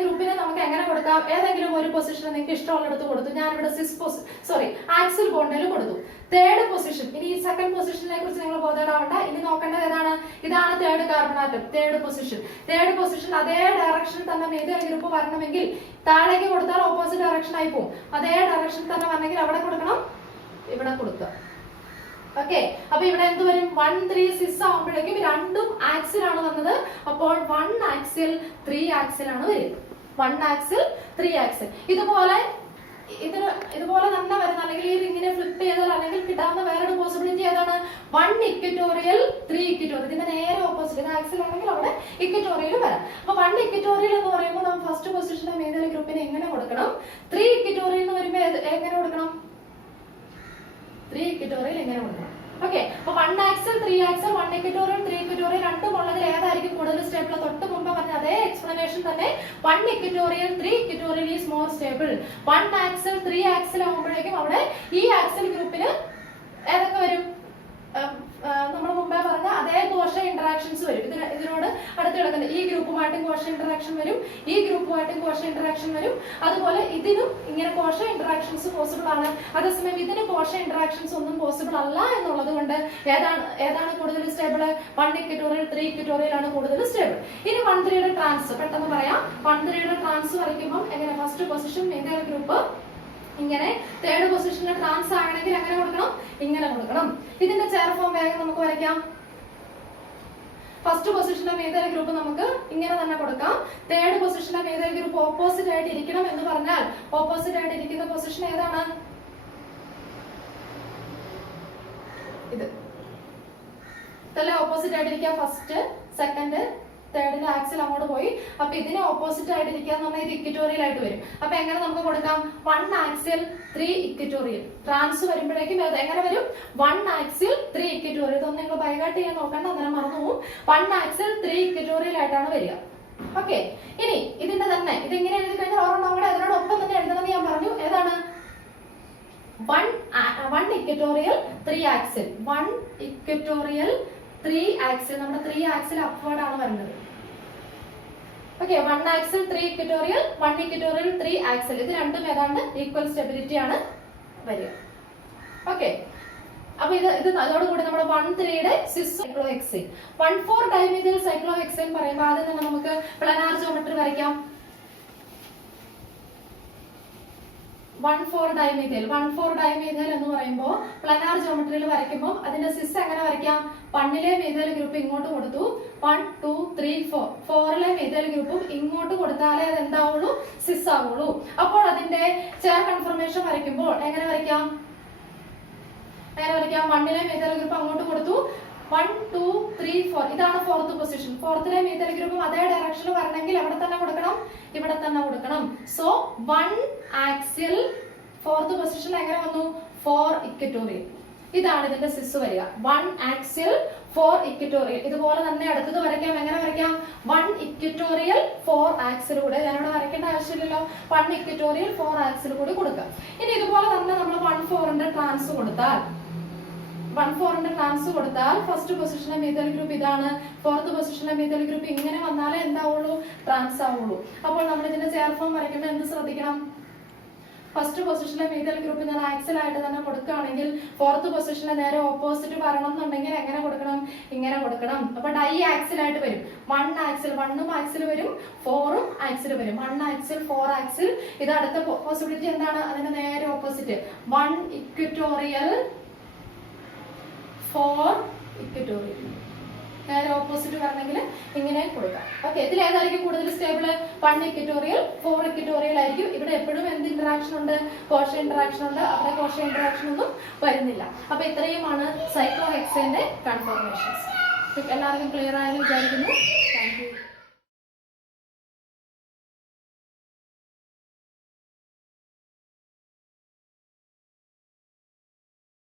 ഗ്രൂപ്പിനെ നമുക്ക് എങ്ങനെ കൊടുക്കാം? ഏതെങ്കിലും ഒരു പൊസിഷൻ നിങ്ങൾക്ക് ഇഷ്ടമുള്ളിടത്ത് കൊടുത്തു. ഞാനിവിടെ ആക്സിൽ ബോണ്ടിൽ കൊടുത്തു. തേർഡ് പൊസിഷൻ, ഇനി ഈ സെക്കൻഡ് പൊസിഷനെ കുറിച്ച് നിങ്ങൾ ബോധേടാവണ്ട. ഇനി നോക്കേണ്ടത് ഏതാണ്? ഇതാണ് third carbon atom. Third position അതേ ഡയറക്ഷനിൽ തന്നെ മീഥൈൽ ഗ്രൂപ്പ് വരണമെങ്കിൽ താഴേക്ക് കൊടുത്താൽ ഓപ്പോസിറ്റ് ഡയറക്ഷൻ ആയി പോകും. അതേ ഡയറക്ഷനിൽ തന്നെ വരണമെങ്കിൽ അവിടെ കൊടുക്കണം, ഇവിടെ കൊടുക്കുക. ഓക്കെ, അപ്പൊ ഇവിടെ എന്ത് വരും? 1,3 സിസ് ആവുമ്പോഴേക്കും രണ്ടും ആക്സിലാണ് വന്നത്. അപ്പോൾ 1 ആക്സിൽ 3 ആക്സിലാണ് വരും. 1 ആക്സിൽ 3 ആക്സിൽ. ഇതുപോലെ തന്നെ വരുന്ന, അല്ലെങ്കിൽ ഈ റിങ്ങിനെ ഫ്ലിപ്പ് ചെയ്താൽ അല്ലെങ്കിൽ കിട്ടാവുന്ന വേറൊരു പോസിബിലിറ്റി ഏതാണ്? 1 ഇക്വറ്റോറിയൽ 3 ഇക്വറ്റോറിയൽ. ഇതിന്റെ നേരെ ഓപ്പോസിറ്റ് ആക്സിൽ ആണെങ്കിൽ അവിടെ ഇക്വറ്റോറിയൽ വരാം. അപ്പൊ 1 ഇക്വറ്റോറിയൽ എന്ന് പറയുമ്പോൾ നമ്മൾ ഫസ്റ്റ് പൊസിഷന്റെ മീഥൈൽ ഗ്രൂപ്പിനെ എങ്ങനെ കൊടുക്കണം? 3 ഇക്വറ്റോറിയൽ എന്ന് വരുമ്പോൾ എങ്ങനെ കൊടുക്കണം? 3 ഇക്വറ്റോറിയൽ എങ്ങനെ കൊടുക്കണം? ഓക്കെ, അപ്പൊ 1 ആക്സിൽ 3 ആക്സിൽ 1 ഇക്വറ്റോറിയൽ 3 ഇക്വറ്റോറിയൽ രണ്ടും ഉള്ളതിൽ ഏതായിരിക്കും കൂടുതൽ സ്റ്റേബിൾ? തൊട്ട് മുമ്പ് പറഞ്ഞ അതേ എക്സ്പ്ലനേഷൻ തന്നെ. 1 equatorial 3 equatorial is more stable. 1 axial 3 axial ആകുമ്പോഴേക്കും അവിടെ ഈ ആക്സിൽ ഗ്രൂപ്പിന് ഏതൊക്കെ വരും? നമ്മൾ മുമ്പേ പറഞ്ഞ അതേ കോശ ഇന്ററാക്ഷൻസ് വരും. ഇതിനോട് അടുത്ത് കിടക്കുന്ന ഈ ഗ്രൂപ്പുമായിട്ടും കോശ ഇന്ററാക്ഷൻ വരും, ഈ ഗ്രൂപ്പുമായിട്ടും കോശ ഇന്ററാക്ഷൻ വരും. അതുപോലെ ഇതിനും ഇങ്ങനെ കോശ ഇന്ററാക്ഷൻസ് പോസിബിൾ ആണ്. അതേസമയം ഇതിന് കോശ ഇന്ററാക്ഷൻസ് ഒന്നും പോസിബിൾ അല്ല എന്നുള്ളത് കൊണ്ട് ഏതാണ് കൂടുതൽ സ്റ്റേബിൾ? 1 ഇക്വറ്റോറിയൽ 3 ഇക്വറ്റോറിയൽ ആണ് കൂടുതൽ സ്റ്റേബിൾ. ഇനി 1,3യുടെ ട്രാൻസ് പെട്ടെന്ന് പറയാം. 1,3യുടെ ട്രാൻസ് വരയ്ക്കുമ്പോൾ എങ്ങനെ? ഫസ്റ്റ് പൊസിഷൻ മീഥൈൽ ഗ്രൂപ്പ് ഇങ്ങനെ, തേർഡ് പൊസിഷനിൽ ട്രാൻസ് ആകണമെങ്കിൽ എങ്ങനെ കൊടുക്കണം? ഇങ്ങനെ കൊടുക്കണം. ഇതിന്റെ ചെയർ ഫോം വേഗം നമുക്ക് വരയ്ക്കാം. ഫസ്റ്റ് പൊസിഷനിലെ മീഥൈൽ ഗ്രൂപ്പ് നമുക്ക് ഇങ്ങനെ തന്നെ കൊടുക്കാം. തേർഡ് പൊസിഷനിലെ മീഥൈൽ ഗ്രൂപ്പ് ഓപ്പോസിറ്റ് ആയിട്ട് ഇരിക്കണം എന്ന് പറഞ്ഞാൽ ഓപ്പോസിറ്റ് ആയിട്ട് ഇരിക്കുന്ന പൊസിഷൻ ഏതാണ്? ഇത് ഇതെല്ലാം ഓപ്പോസിറ്റ് ആയിട്ടിരിക്കുക. ഫസ്റ്റ് സെക്കൻഡ് തേർഡിന്റെ ആക്സിൽ അങ്ങോട്ട് പോയി. അപ്പൊ ഇതിന് ഓപ്പോസിറ്റ് ആയിട്ടിരിക്കുക എന്ന് പറഞ്ഞാൽ ഇത് ഇക്വിറ്റോറിയൽ ആയിട്ട് വരും. അപ്പൊ എങ്ങനെ നമുക്ക് കൊടുക്കാം? 1 ആക്സിൽ 3 ഇക്വിറ്റോറിയൽ. ട്രാൻസ് വരുമ്പോഴേക്കും എങ്ങനെ വരും? 1 ആക്സിൽ 3 ഇക്വിറ്റോറിയൽ. ഇതൊന്നും നിങ്ങൾ ബൈഹാർട്ട് ചെയ്യാൻ നോക്കണ്ട, അങ്ങനെ മറന്നു പോകും. 1 ആക്സിൽ 3 ഇക്വിറ്റോറിയൽ ആയിട്ടാണ് വരിക. ഓക്കെ, ഇനി ഇതിന്റെ തന്നെ ഇതെങ്ങനെ എഴുതി കഴിഞ്ഞാൽ ഓർമ്മ നോക്കണേ. അതിനോടൊപ്പം തന്നെ എഴുതണമെന്ന് ഞാൻ പറഞ്ഞു. ഏതാണ്? 1 ഇക്വിറ്റോറിയൽ 3 ആക്സിൽ. 1 equatorial 3 axle. നമ്മുടെ 3 ആക്സിൽ അപ്വേർഡ് ആണ് വരുന്നത്. Okay, 1 axial 3 equatorial, 1 equatorial 3 axial. ഇത് രണ്ടും ഏതാണ്ട് ഈക്വൽ സ്റ്റെബിലിറ്റി ആണ് വരിക. ഓക്കെ, അപ്പൊ ഇത് അതോടുകൂടി നമ്മുടെ 1,3യുടെ സിസ് സൈക്ലോഹെക്സേൻ. 1,4 ഡൈമീഥൈൽ സൈക്ലോഹെക്സേൻ പറയുമ്പോൾ ആദ്യം തന്നെ നമുക്ക് പ്ലാനാർ ജോമെട്രി വരയ്ക്കാം. 1,4 ഡൈമീഥൈൽ എന്ന് പറയുമ്പോൾ പ്ലാനാർ ജോമെട്രിയിൽ വരയ്ക്കുമ്പോൾ അതിന്റെ സിസ് എങ്ങനെ വരയ്ക്കാം? 1ലെ മീഥൈൽ ഗ്രൂപ്പ് ഇങ്ങോട്ട് കൊടുത്തു, 1 2 3 4. 4ലെ മീഥൈൽ ഗ്രൂപ്പും ഇങ്ങോട്ട് കൊടുത്താലേ അത് എന്താവുള്ളൂ? സിസ് ആവുള്ളൂ. അപ്പോൾ അതിന്റെ ചെയർ കൺഫർമേഷൻ വരയ്ക്കുമ്പോൾ എങ്ങനെ വരയ്ക്കാം? 1ലെ മീഥൈൽ ഗ്രൂപ്പ് അങ്ങോട്ട് കൊടുത്തു, 1 2 3 4. ഇതാണ് 4th പൊസിഷൻ. 4ലെ മീഥൈൽ ഗ്രൂപ്പും അതേ ഡയറക്ഷനിൽ വരണമെങ്കിൽ എവിടെ തന്നെ കൊടുക്കണം? ഇവിടെ തന്നെ കൊടുക്കണം. സോ 1 ആക്സിൽ 4th പൊസിഷൻ എങ്ങനെ വന്നു? 4 ഇക്വിറ്റോറിയൽ. ഇതാണ് ഇതിന്റെ സിസ് വരിക. 1 ആക്സിൽ 4 ഇക്വിറ്റോറിയൽ. ഇതുപോലെ തന്നെ അടുത്തത് വരയ്ക്കാം. എങ്ങനെ വരയ്ക്കാം? 1 ഇക്വിറ്റോറിയൽ 4 ആക്സിൽ കൂടെ. ഞാനിവിടെ വരയ്ക്കേണ്ട ആവശ്യമില്ലല്ലോ. 1 ഇക്വിറ്റോറിയൽ 4 ആക്സിൽ കൂടി കൊടുക്കാം. ഇനി ഇതുപോലെ തന്നെ നമ്മൾ 1,4ന്റെ ട്രാൻസ് കൊടുത്താൽ ഫസ്റ്റ് പൊസിഷനിലെ മീഥൈൽ ഗ്രൂപ്പ് ഇതാണ്, 4th പൊസിഷനിലെ മീഥൈൽ ഗ്രൂപ്പ് ഇങ്ങനെ വന്നാലേ എന്താവുള്ളൂ? ട്രാൻസ് ആവുള്ളൂ. അപ്പോൾ നമ്മൾ ഇതിന്റെ ചെയർ ഫോം വരയ്ക്കുമ്പോൾ എന്ത് ശ്രദ്ധിക്കണം? ഫസ്റ്റ് പൊസിഷനിലെ മീഥൈൽ ഗ്രൂപ്പ് ഞാൻ ആക്സിൽ ആയിട്ട് തന്നെ കൊടുക്കുകയാണെങ്കിൽ 4th പൊസിഷനിലെ നേരെ ഓപ്പോസിറ്റ് വരണം എന്നുണ്ടെങ്കിൽ എങ്ങനെ കൊടുക്കണം? ഇങ്ങനെ കൊടുക്കണം. അപ്പൊ ഡൈ ആക്സിൽ ആയിട്ട് വരും. 1 ആക്സിൽ 1ഉം ആക്സിൽ വരും, 4ഉം ആക്സിൽ വരും. 1 ആക്സിൽ 4 ആക്സിൽ. ഇത് അടുത്ത പോസിബിലിറ്റി എന്താണ്? അതിന്റെ നേരെ ഓപ്പോസിറ്റ് 1 ഇക്വിറ്റോറിയൽ 4 ഇക്വിറ്റോറിയൽ. നേരെ ഓപ്പോസിറ്റ് വരണമെങ്കിൽ ഇങ്ങനെ കൊടുക്കാം. ഓക്കെ, ഇതിൽ ഏതായിരിക്കും കൂടുതൽ സ്റ്റേബിൾ? 1 ഇക്വിറ്റോറിയൽ 4 ഇക്വിറ്റോറിയൽ ആയിരിക്കും. ഇവിടെ എപ്പോഴും എന്ത് ഇന്ററാക്ഷൻ ഉണ്ട്? കോഷ ഇന്ററാക്ഷൻ ഉണ്ട്. അവിടെ കോഷ ഇന്ററാക്ഷൻ ഒന്നും വരുന്നില്ല. അപ്പൊ ഇത്രയുമാണ് സൈക്ലോഹെക്സേന്റെ കൺഫർമേഷൻസ്. എല്ലാവർക്കും ക്ലിയർ ആയെന്ന് വിചാരിക്കുന്നു. Thank you.